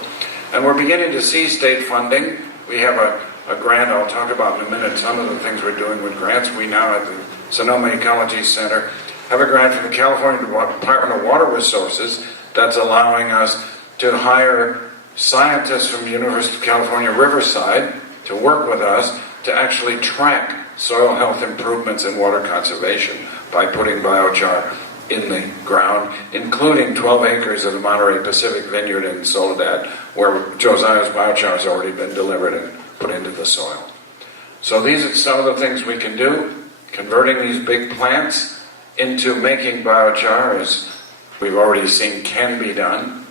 And we're beginning to see state funding. We have a grant I'll talk about in a minute, some of the things we're doing with grants. We now at the Sonoma Ecology Center have a grant from the California Department of Water Resources that's allowing us to hire scientists from the University of California, Riverside, to work with us to actually track soil health improvements and water conservation by putting biochar in the ground, including 12 acres of the Monterey Pacific Vineyard in Soledad, where Josiah's biochar has already been delivered and put into the soil. So these are some of the things we can do. Converting these big plants into making biochar, as we've already seen, can be done.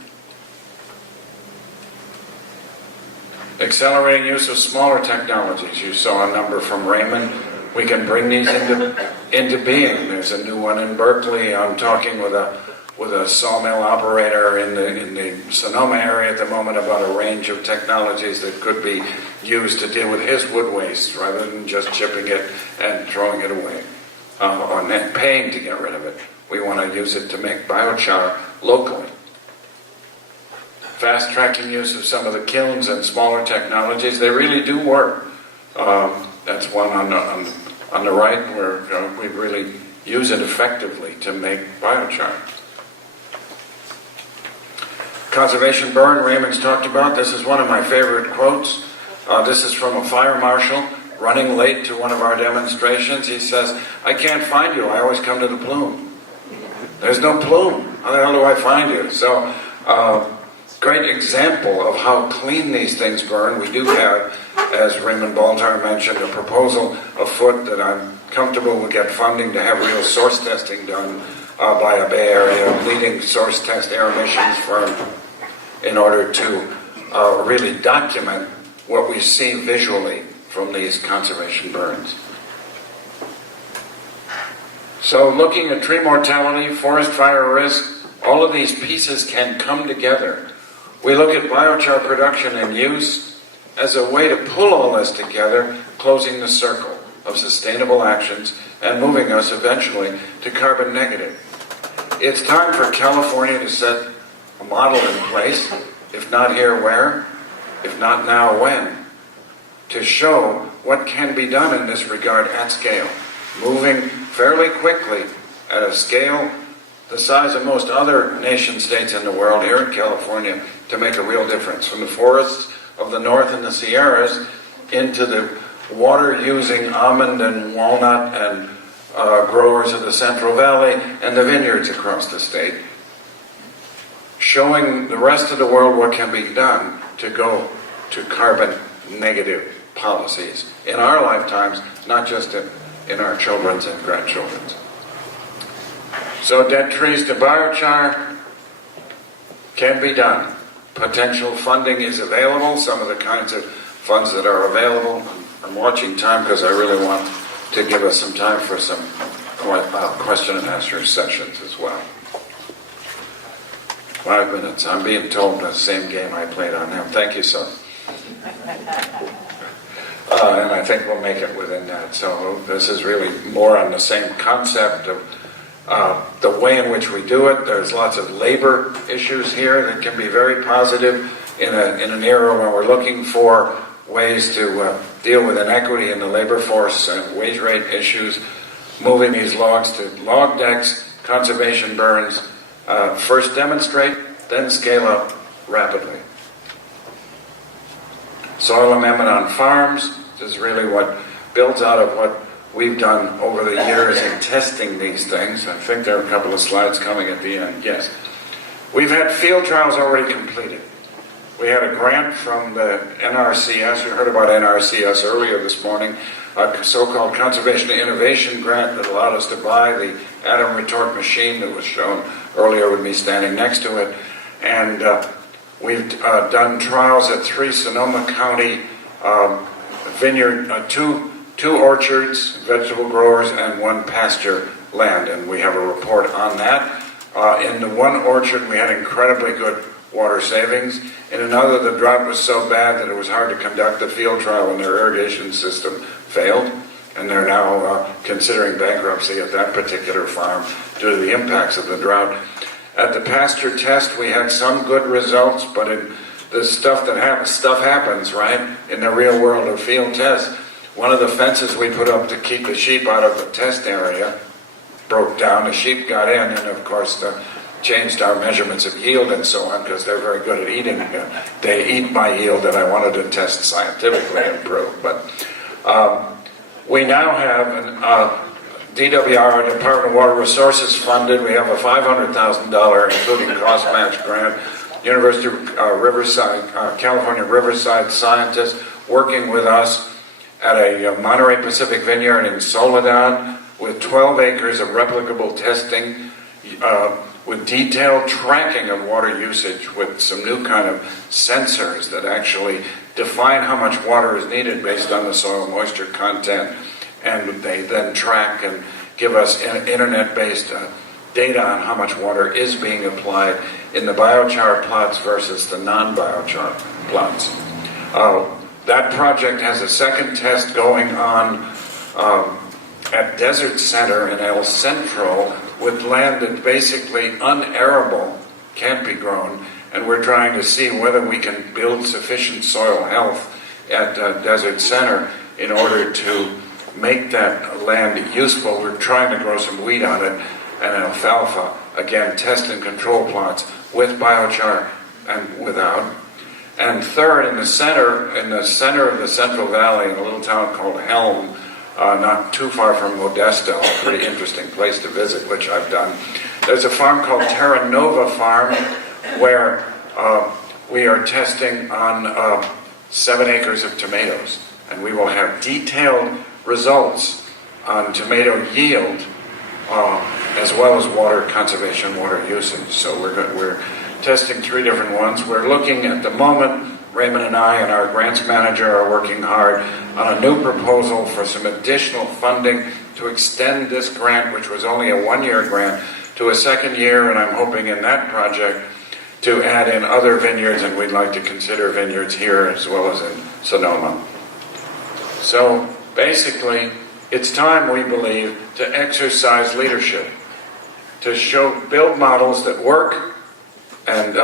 Accelerating use of smaller technologies. You saw a number from Raymond. We can bring these into being. There's a new one in Berkeley. I'm talking with a sawmill operator in the Sonoma area at the moment about a range of technologies that could be used to deal with his wood waste rather than just chipping it and throwing it away or then paying to get rid of it. We want to use it to make biochar locally. Fast-tracking use of some of the kilns and smaller technologies, they really do work. That's one on the right where we really use it effectively to make biochar. Conservation burn, Raymond's talked about. This is one of my favorite quotes. This is from a fire marshal running late to one of our demonstrations. He says, "I can't find you. I always come to the plume." There's no plume. How the hell do I find you? So, great example of how clean these things burn. We do have, as Raymond Baltar mentioned, a proposal afoot that I'm comfortable we'll get funding to have real source testing done by a Bay Area leading source test air emissions firm in order to really document what we see visually from these conservation burns. So looking at tree mortality, forest fire risk, all of these pieces can come together. We look at biochar production and use as a way to pull all this together, closing the circle of sustainable actions and moving us eventually to carbon negative. It's time for California to set a model in place, if not here, where? If not now, when? To show what can be done in this regard at scale, moving fairly quickly at a scale the size of most other nation states in the world, here in California, to make a real difference. From the forests of the north and the Sierras into the water-using almond and walnut and growers of the Central Valley and the vineyards across the state, showing the rest of the world what can be done to go to carbon negative policies in our lifetimes, not just in our children's and grandchildren's. So dead trees to biochar can be done. Potential funding is available, some of the kinds of funds that are available. I'm watching time because I really want to give us some time for some question and answer sessions as well. 5 minutes. I'm being told the same game I played on him. Thank you, son. And I think we'll make it within that. So this is really more on the same concept of the way in which we do it. There's lots of labor issues here that can be very positive in an era when we're looking for ways to deal with inequity in the labor force and wage rate issues, moving these logs to log decks, conservation burns, first demonstrate, then scale up rapidly. Soil amendment on farms is really what builds out of what we've done over the years in testing these things. I think there are a couple of slides coming at the end. Yes. We've had field trials already completed. We had a grant from the NRCS. You heard about NRCS earlier this morning, a so-called Conservation Innovation Grant that allowed us to buy the atom retort machine that was shown earlier with me standing next to it. And we've done trials at 3 Sonoma County vineyard, two orchards, vegetable growers, and 1 pasture land. And we have a report on that. In the 1 orchard, we had incredibly good water savings. In another, the drought was so bad that it was hard to conduct the field trial and their irrigation system failed. And they're now considering bankruptcy at that particular farm due to the impacts of the drought. At the pasture test, we had some good results, but in the stuff happens, right? In the real world of field tests, one of the fences we put up to keep the sheep out of the test area broke down. The sheep got in, and of course, changed our measurements of yield and so on, because they're very good at eating. They eat my yield, and I wanted to test scientifically and prove. But we now have an DWR, Department of Water Resources funded. We have a $500,000, including cost match grant. University of Riverside, California Riverside scientists working with us at a Monterey Pacific vineyard in Soledad with 12 acres of replicable testing, with detailed tracking of water usage with some new kind of sensors that actually define how much water is needed based on the soil moisture content. And they then track and give us internet-based data on how much water is being applied in the biochar plots versus the non-biochar plots. That project has a second test going on at Desert Center in El Centro with land that's basically unarable, can't be grown, and we're trying to see whether we can build sufficient soil health at Desert Center in order to make that land useful. We're trying to grow some wheat on it and alfalfa, again, test and control plots with biochar and without. And third, in the center of the Central Valley, in a little town called Helm, not too far from Modesto, a pretty interesting place to visit, which I've done. There's a farm called Terra Nova Farm where we are testing on 7 acres of tomatoes, and we will have detailed results on tomato yield as well as water conservation, water usage. So we're testing 3 different ones. We're looking at the moment, Raymond and I and our grants manager are working hard on a new proposal for some additional funding to extend this grant, which was only a 1-year grant, to a 2nd year, and I'm hoping in that project to add in other vineyards, and we'd like to consider vineyards here as well as in Sonoma. So basically, it's time, we believe, to exercise leadership, to build models that work and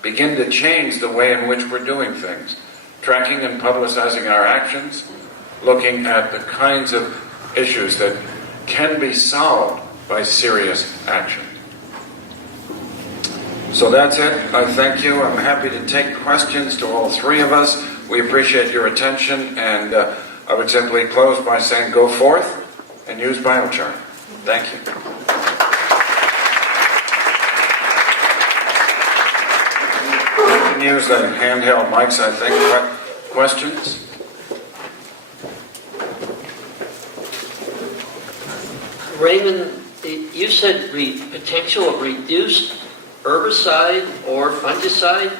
begin to change the way in which we're doing things, tracking and publicizing our actions, looking at the kinds of issues that can be solved by serious action. So that's it. I thank you. I'm happy to take questions to all 3 of us. We appreciate your attention, and I would simply close by saying go forth and use biochar. Thank you. You can use the handheld mics, I think. Questions? Raymond, you said potential of reduced herbicide or fungicide.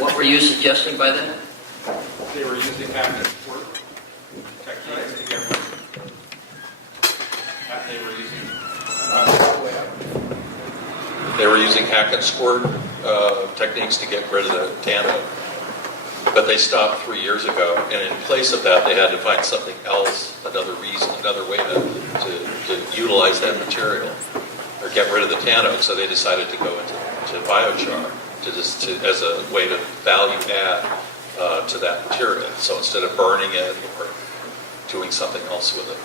What were you suggesting by that? They were using cabinet work techniques to get rid They were using hack and squirt techniques to get rid of the tannin, but they stopped 3 years ago. And in place of that, they had to find something else, another reason, another way to utilize that material or get rid of the tannin. So they decided to go into biochar as a way to value add to that material. So instead of burning it or doing something else with it.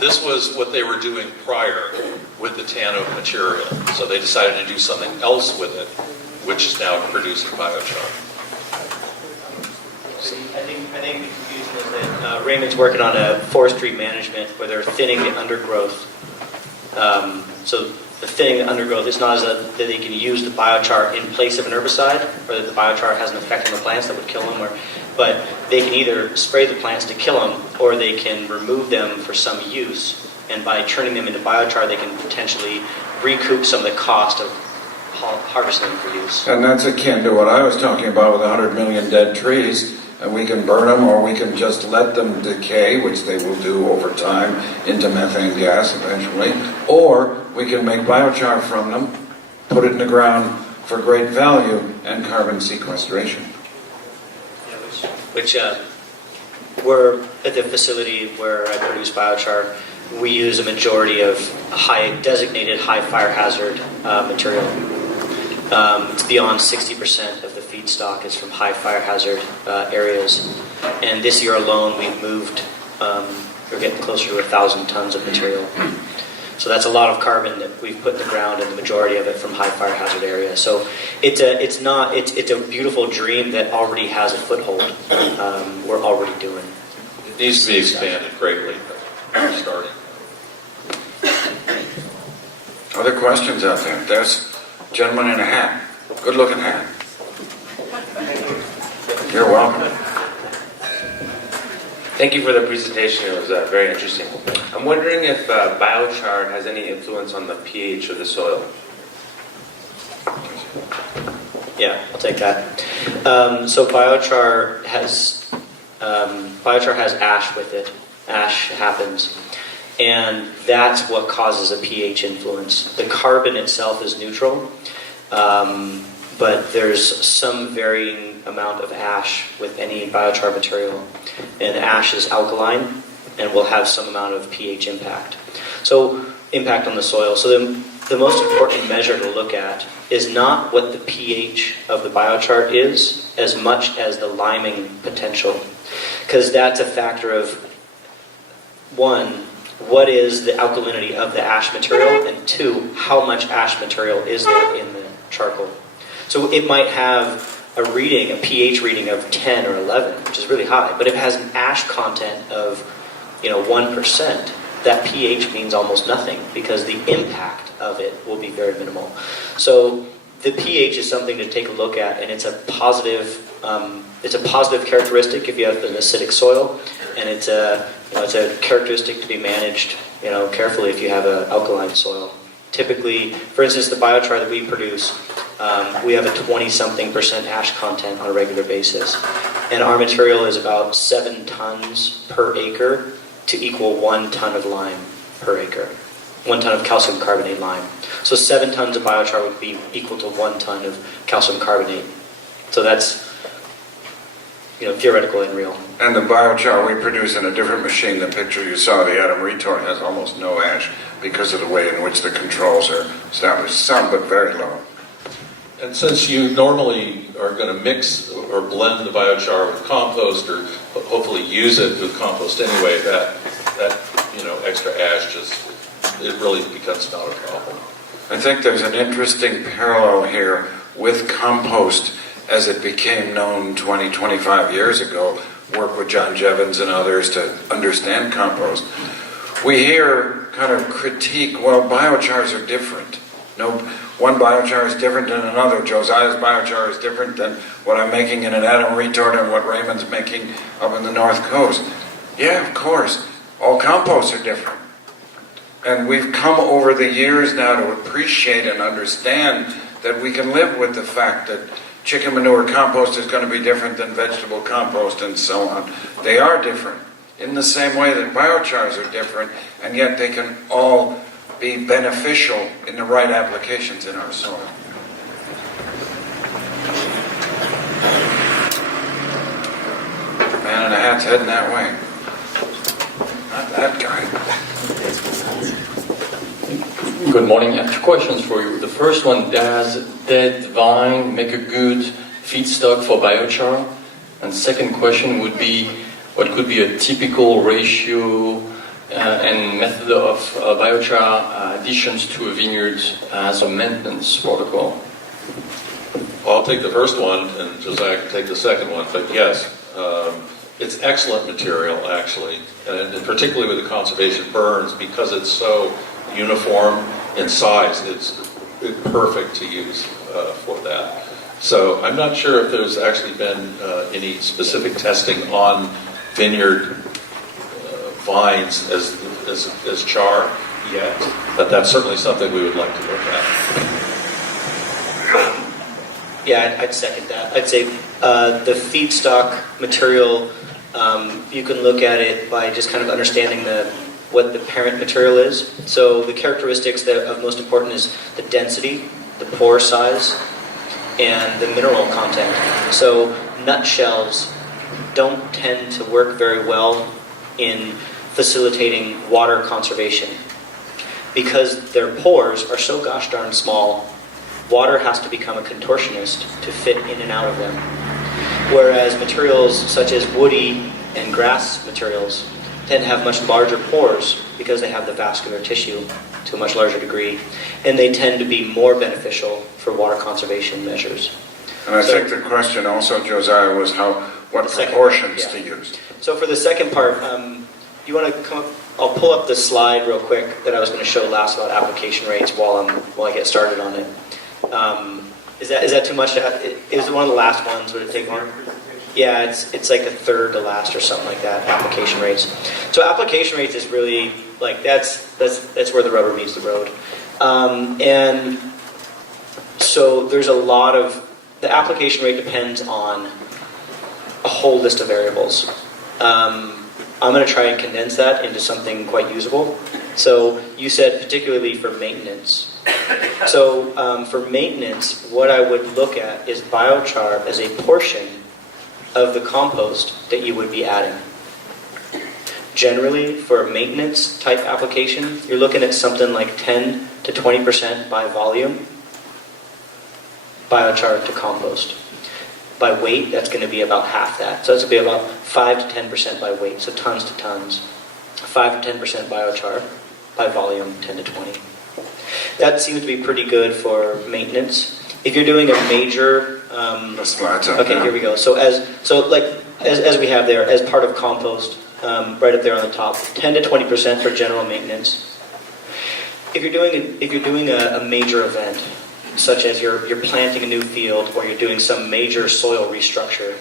This was what they were doing prior with the tannin material. So they decided to do something else with it, which is now producing biochar. I think the confusion is that Raymond's working on a forestry management where they're thinning the undergrowth. So the thinning the undergrowth is not that they can use the biochar in place of an herbicide, or that the biochar has an effect on the plants that would kill them, but they can either spray the plants to kill them, or they can remove them for some use. And by turning them into biochar, they can potentially recoup some of the cost of harvesting them for use. And that's akin to what I was talking about with 100 million dead trees, and we can burn them or we can just let them decay, which they will do over time, into methane gas eventually, or we can make biochar from them, put it in the ground for great value and carbon sequestration. Which we're at the facility where I produce biochar. We use a majority of designated high fire hazard material. It's beyond 60% of the feedstock is from high fire hazard areas. And this year alone, we've moved, we're getting closer to 1,000 tons of material. So that's a lot of carbon that we've put in the ground, and the majority of it from high fire hazard areas. So it's a beautiful dream that already has a foothold. We're already doing. It needs to be expanded greatly, but we're starting. Other questions out there? There's a gentleman in a hat. Good looking hat. You're welcome. Thank you for the presentation. It was very interesting. I'm wondering if biochar has any influence on the pH of the soil. Yeah, I'll take that. So biochar has ash with it. Ash happens, and that's what causes a pH influence. The carbon itself is neutral, but there's some varying amount of ash with any biochar material, and ash is alkaline and will have some amount of pH impact. So impact on the soil. So the most important measure to look at is not what the pH of the biochar is as much as the liming potential, because that's a factor of, one, what is the alkalinity of the ash material, and two, how much ash material is there in the charcoal. So it might have a pH reading of 10 or 11, which is really high, but if it has an ash content of 1%, that pH means almost nothing because the impact of it will be very minimal. So the pH is something to take a look at, and it's a positive characteristic if you have an acidic soil, and it's a characteristic to be managed carefully if you have an alkaline soil. Typically, for instance, the biochar that we produce, we have a 20-something% ash content on a regular basis. And our material is about 7 tons per acre to equal 1 ton of lime per acre. 1 ton of calcium carbonate lime. So 7 tons of biochar would be equal to 1 ton of calcium carbonate. So that's theoretical and real. And the biochar we produce in a different machine. The picture you saw, the atom retort, has almost no ash because of the way in which the controls are established. Some, but very low. And since you normally are going to mix or blend the biochar with compost, or hopefully use it with compost anyway, that extra ash it really becomes not a problem. I think there's an interesting parallel here with compost as it became known 20, 25 years ago. Work with John Jevons and others to understand compost. We hear kind of critique, well, biochars are different. No, one biochar is different than another. Josiah's biochar is different than what I'm making in an atom retort and what Raymond's making up in the North Coast. Yeah, of course. All composts are different. And we've come over the years now to appreciate and understand that we can live with the fact that chicken manure compost is going to be different than vegetable compost and so on. They are different in the same way that biochars are different, and yet they can all be beneficial in the right applications in our soil. Man in a hat's heading that way. Not that guy. Good morning. I have 2 questions for you. The first one, does dead vine make a good feedstock for biochar? And second question would be, what could be a typical ratio and method of biochar additions to a vineyard as a maintenance protocol? Well, I'll take the first one, and Josiah can take the second one. But yes, it's excellent material, actually, and particularly with the conservation burns, because it's so uniform in size. It's perfect to use for that. So I'm not sure if there's actually been any specific testing on vineyard vines as char yet, but that's certainly something we would like to look at. Yeah, I'd second that. I'd say the feedstock material, you can look at it by just kind of understanding what the parent material is. So the characteristics that are most important is the density, the pore size, and the mineral content. So nutshells don't tend to work very well in facilitating water conservation because their pores are so gosh darn small. Water has to become a contortionist to fit in and out of them. Whereas materials such as woody and grass materials tend to have much larger pores because they have the vascular tissue to a much larger degree, and they tend to be more beneficial for water conservation measures. And I think the question also, Josiah, was what proportions to use. So for the second part, you want to come up I'll pull up the slide real quick that I was going to show last about application rates while I get started on it. Is that too much? It was one of the last ones. Would it take more? Yeah, it's like the third to last or something like that. Application rates. So application rates is really like that's where the rubber meets the road. And so there's a lot of the application rate depends on a whole list of variables. I'm going to try and condense that into something quite usable. So you said particularly for maintenance. So for maintenance, what I would look at is biochar as a portion of the compost that you would be adding. Generally, for a maintenance type application, you're looking at something like 10 to 20% by volume biochar to compost. By weight, that's going to be about half that. So that's going to be about 5 to 10% by weight, so tons to tons. 5 to 10% biochar, by volume, 10 to 20. That seems to be pretty good for maintenance. If you're doing a major... The slides up okay, now. here we go. So as we have there, as part of compost, right up there on the top, 10 to 20% for general maintenance. If you're doing a major event, such as you're planting a new field or you're doing some major soil restructure,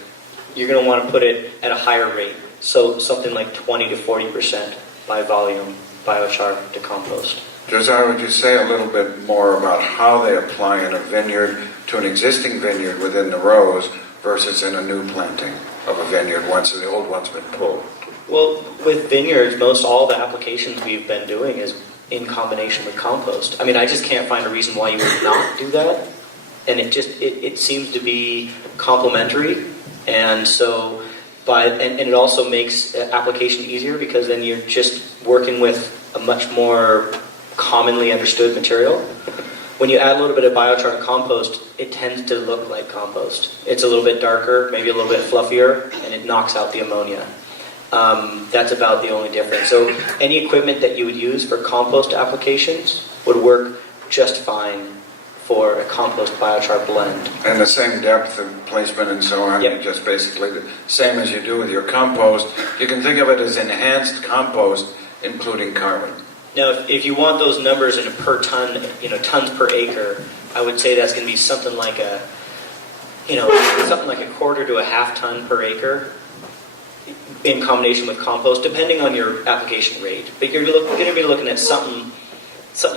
you're going to want to put it at a higher rate. So something like 20 to 40% by volume, biochar to compost. Josiah, would you say a little bit more about how they apply in a vineyard to an existing vineyard within the rows versus in a new planting of a vineyard once the old one's been pulled? Well, with vineyards, most all the applications we've been doing is in combination with compost. I mean, I just can't find a reason why you would not do that. And it seems to be complementary. And so, and it also makes application easier because then you're just working with a much more commonly understood material. When you add a little bit of biochar to compost, it tends to look like compost. It's a little bit darker, maybe a little bit fluffier, and it knocks out the ammonia. That's about the only difference. So any equipment that you would use for compost applications would work just fine for a compost biochar blend. And the same depth of placement and so on, Yep. just basically the same as you do with your compost. You can think of it as enhanced compost, including carbon. Now, if you want those numbers in a per ton, tons per acre, I would say that's going to be something like a quarter to a half ton per acre in combination with compost, depending on your application rate. But you're going to be looking at something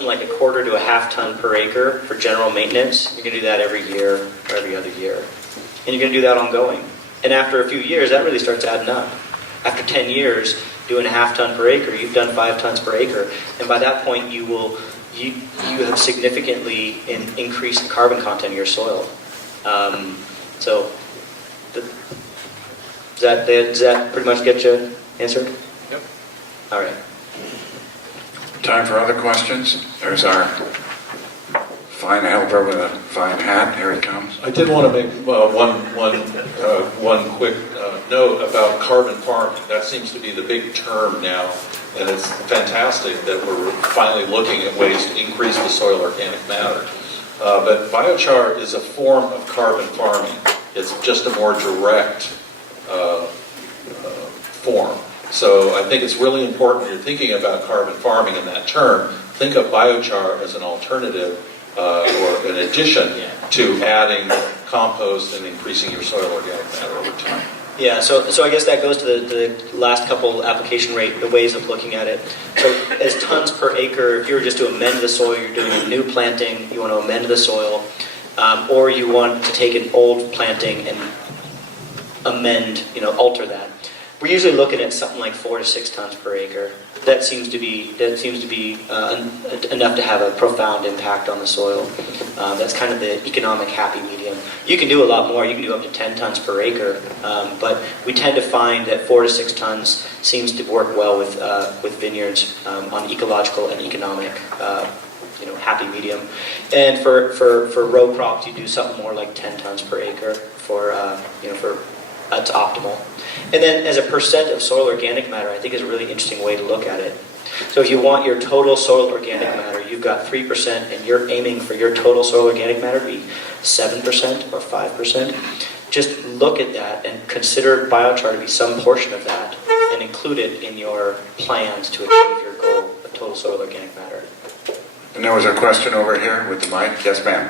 like a quarter to a half ton per acre for general maintenance. You're going to do that every year or every other year. And you're going to do that ongoing. And after a few years, that really starts adding up. After 10 years, doing a half ton per acre, you've done 5 tons per acre. And by that point, you have significantly increased the carbon content of your soil. Does that pretty much get you answered? Yep. All right. Time for other questions? There's our fine helper with a fine hat. Here he comes. I did want to make one quick note about carbon farming. That seems to be the big term now, and it's fantastic that we're finally looking at ways to increase the soil organic matter. But biochar is a form of carbon farming. It's just a more direct form. So I think it's really important when you're thinking about carbon farming in that term, think of biochar as an alternative or an addition to adding compost and increasing your soil organic matter over time. Yeah, so I guess that goes to the last couple application rate, the ways of looking at it. So as tons per acre, if you were just to amend the soil, you're doing a new planting, you want to amend the soil, or you want to take an old planting and amend, alter that. We're usually looking at something like 4 to 6 tons per acre. That seems to be enough to have a profound impact on the soil. That's kind of the economic happy medium. You can do a lot more. You can do up to 10 tons per acre, but we tend to find that 4 to 6 tons seems to work well with vineyards on ecological and economic, happy medium. And for row crops, you do something more like 10 tons per acre for that's optimal. And then as a percent of soil organic matter, I think is a really interesting way to look at it. So if you want your total soil organic matter, you've got 3%, and you're aiming for your total soil organic matter to be 7% or 5%. Just look at that and consider biochar to be some portion of that, then include it in your plans to achieve your goal of total soil organic matter. And there was a question over here with the mic. Yes, ma'am.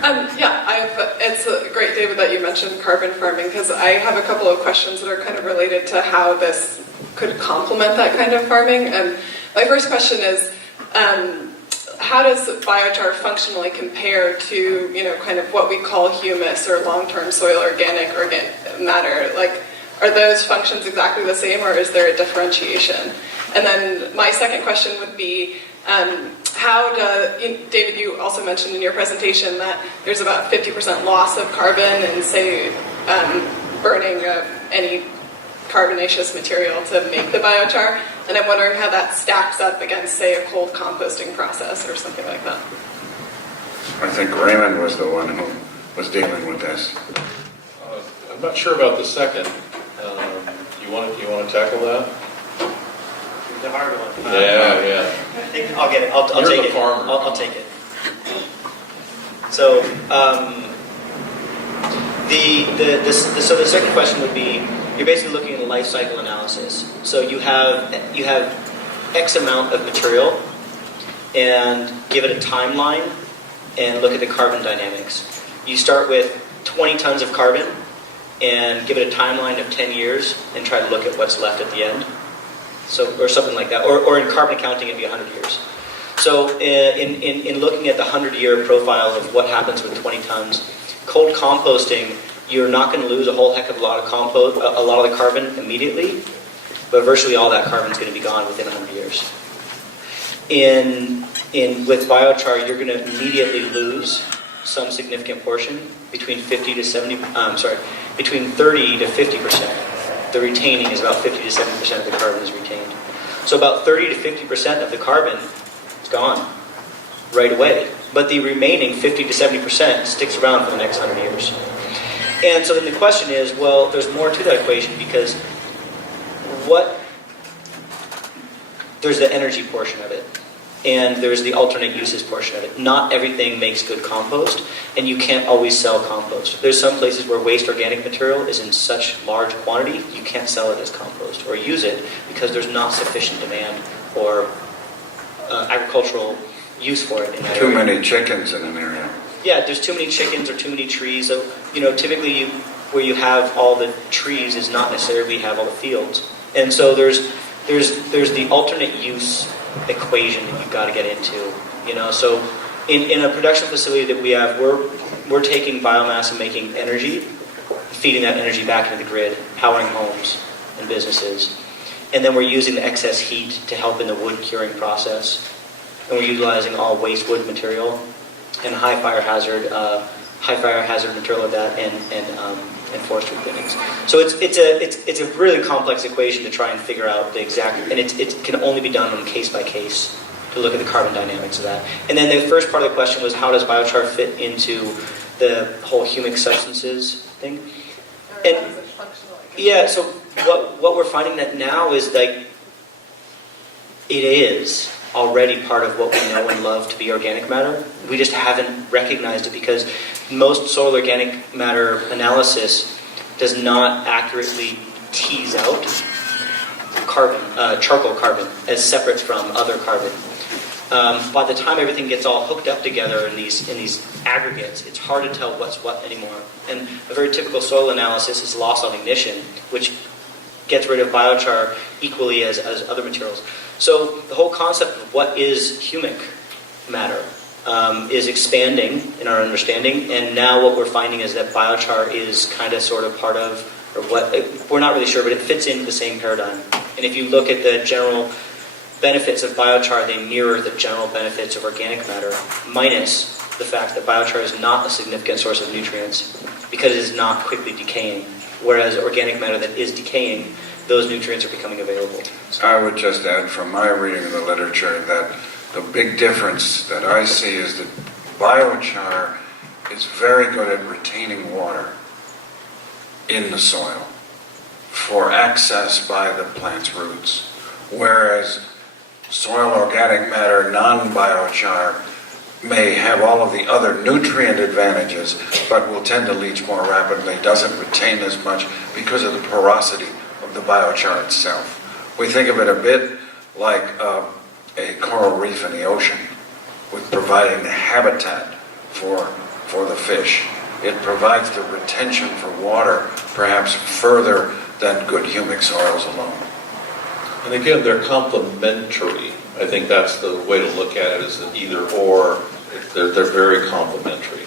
It's great, David, that you mentioned carbon farming, because I have a couple of questions that are kind of related to how this could complement that kind of farming. And my first question is, how does biochar functionally compare to, kind of what we call humus or long-term soil organic matter? Like, are those functions exactly the same, or is there a differentiation? And then my second question would be, David, you also mentioned in your presentation that there's about 50% loss of carbon in, say, burning any carbonaceous material to make the biochar, and I'm wondering how that stacks up against, say, a cold composting process or something like that. I think Raymond was the one who was dealing with this. I'm not sure about the second. You want to tackle that? The hard one. Yeah. I think I'll get it. I'll You're take the it. farmer. I'll take it. So, so the second question would be, you're basically looking at a life cycle analysis. So you have X amount of material, and give it a timeline, and look at the carbon dynamics. You start with 20 tons of carbon, and give it a timeline of 10 years, and try to look at what's left at the end. So, or something like that. Or in carbon accounting, it'd be 100 years. So in looking at the 100-year profile of what happens with 20 tons, cold composting, you're not going to lose a whole heck of a lot of the carbon immediately, but virtually all that carbon is going to be gone within 100 years. With biochar, you're going to immediately lose some significant portion, between 30 to 50%. The retaining is about 50 to 70% of the carbon is retained. So about 30 to 50% of the carbon is gone right away. But the remaining 50 to 70% sticks around for the next 100 years. And so then the question is, well, there's more to that equation, because there's the energy portion of it, and there's the alternate uses portion of it. Not everything makes good compost, and you can't always sell compost. There's some places where waste organic material is in such large quantity, you can't sell it as compost or use it because there's not sufficient demand or agricultural use for it in that Too area. many chickens in an area. Yeah, there's too many chickens or too many trees. So, typically where you have all the trees is not necessarily have all the fields. And so there's the alternate use equation that you've got to get into. So in a production facility that we have, we're taking biomass and making energy, feeding that energy back into the grid, powering homes and businesses. And then we're using the excess heat to help in the wood curing process. And we're utilizing all waste wood material and high fire hazard material of that, and forestry thinnings. So it's a really complex equation to try and figure out the exact, and it can only be done on case by case to look at the carbon dynamics of that. And then the first part of the question was, how does biochar fit into the whole humic substances thing? And yeah, so what we're finding that now is like it is already part of what we know and love to be organic matter. We just haven't recognized it because most soil organic matter analysis does not accurately tease out carbon, charcoal carbon, as separate from other carbon. By the time everything gets all hooked up together in these aggregates, it's hard to tell what's what anymore. And a very typical soil analysis is loss of ignition, which gets rid of biochar equally as other materials. So the whole concept of what is humic matter is expanding in our understanding, and now what we're finding is that biochar is kind of sort of part of, or what, we're not really sure, but it fits into the same paradigm. And if you look at the general benefits of biochar, they mirror the general benefits of organic matter, minus the fact that biochar is not a significant source of nutrients because it is not quickly decaying, whereas organic matter that is decaying, those nutrients are becoming available. I would just add from my reading of the literature that the big difference that I see is that biochar is very good at retaining water in the soil for access by the plant's roots, whereas soil organic matter, non-biochar, may have all of the other nutrient advantages, but will tend to leach more rapidly, doesn't retain as much because of the porosity of the biochar itself. We think of it a bit like a coral reef in the ocean, with providing the habitat for the fish. It provides the retention for water perhaps further than good humic soils alone. And again, they're complementary. I think that's the way to look at it, is that either or, they're very complementary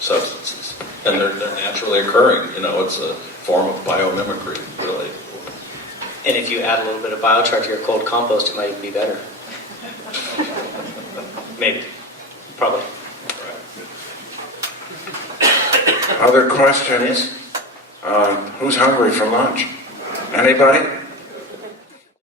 substances. And they're naturally occurring, it's a form of biomimicry, really. And if you add a little bit of biochar to your cold compost, it might even be better. Maybe. Probably. Other questions? Who's hungry for lunch? Anybody?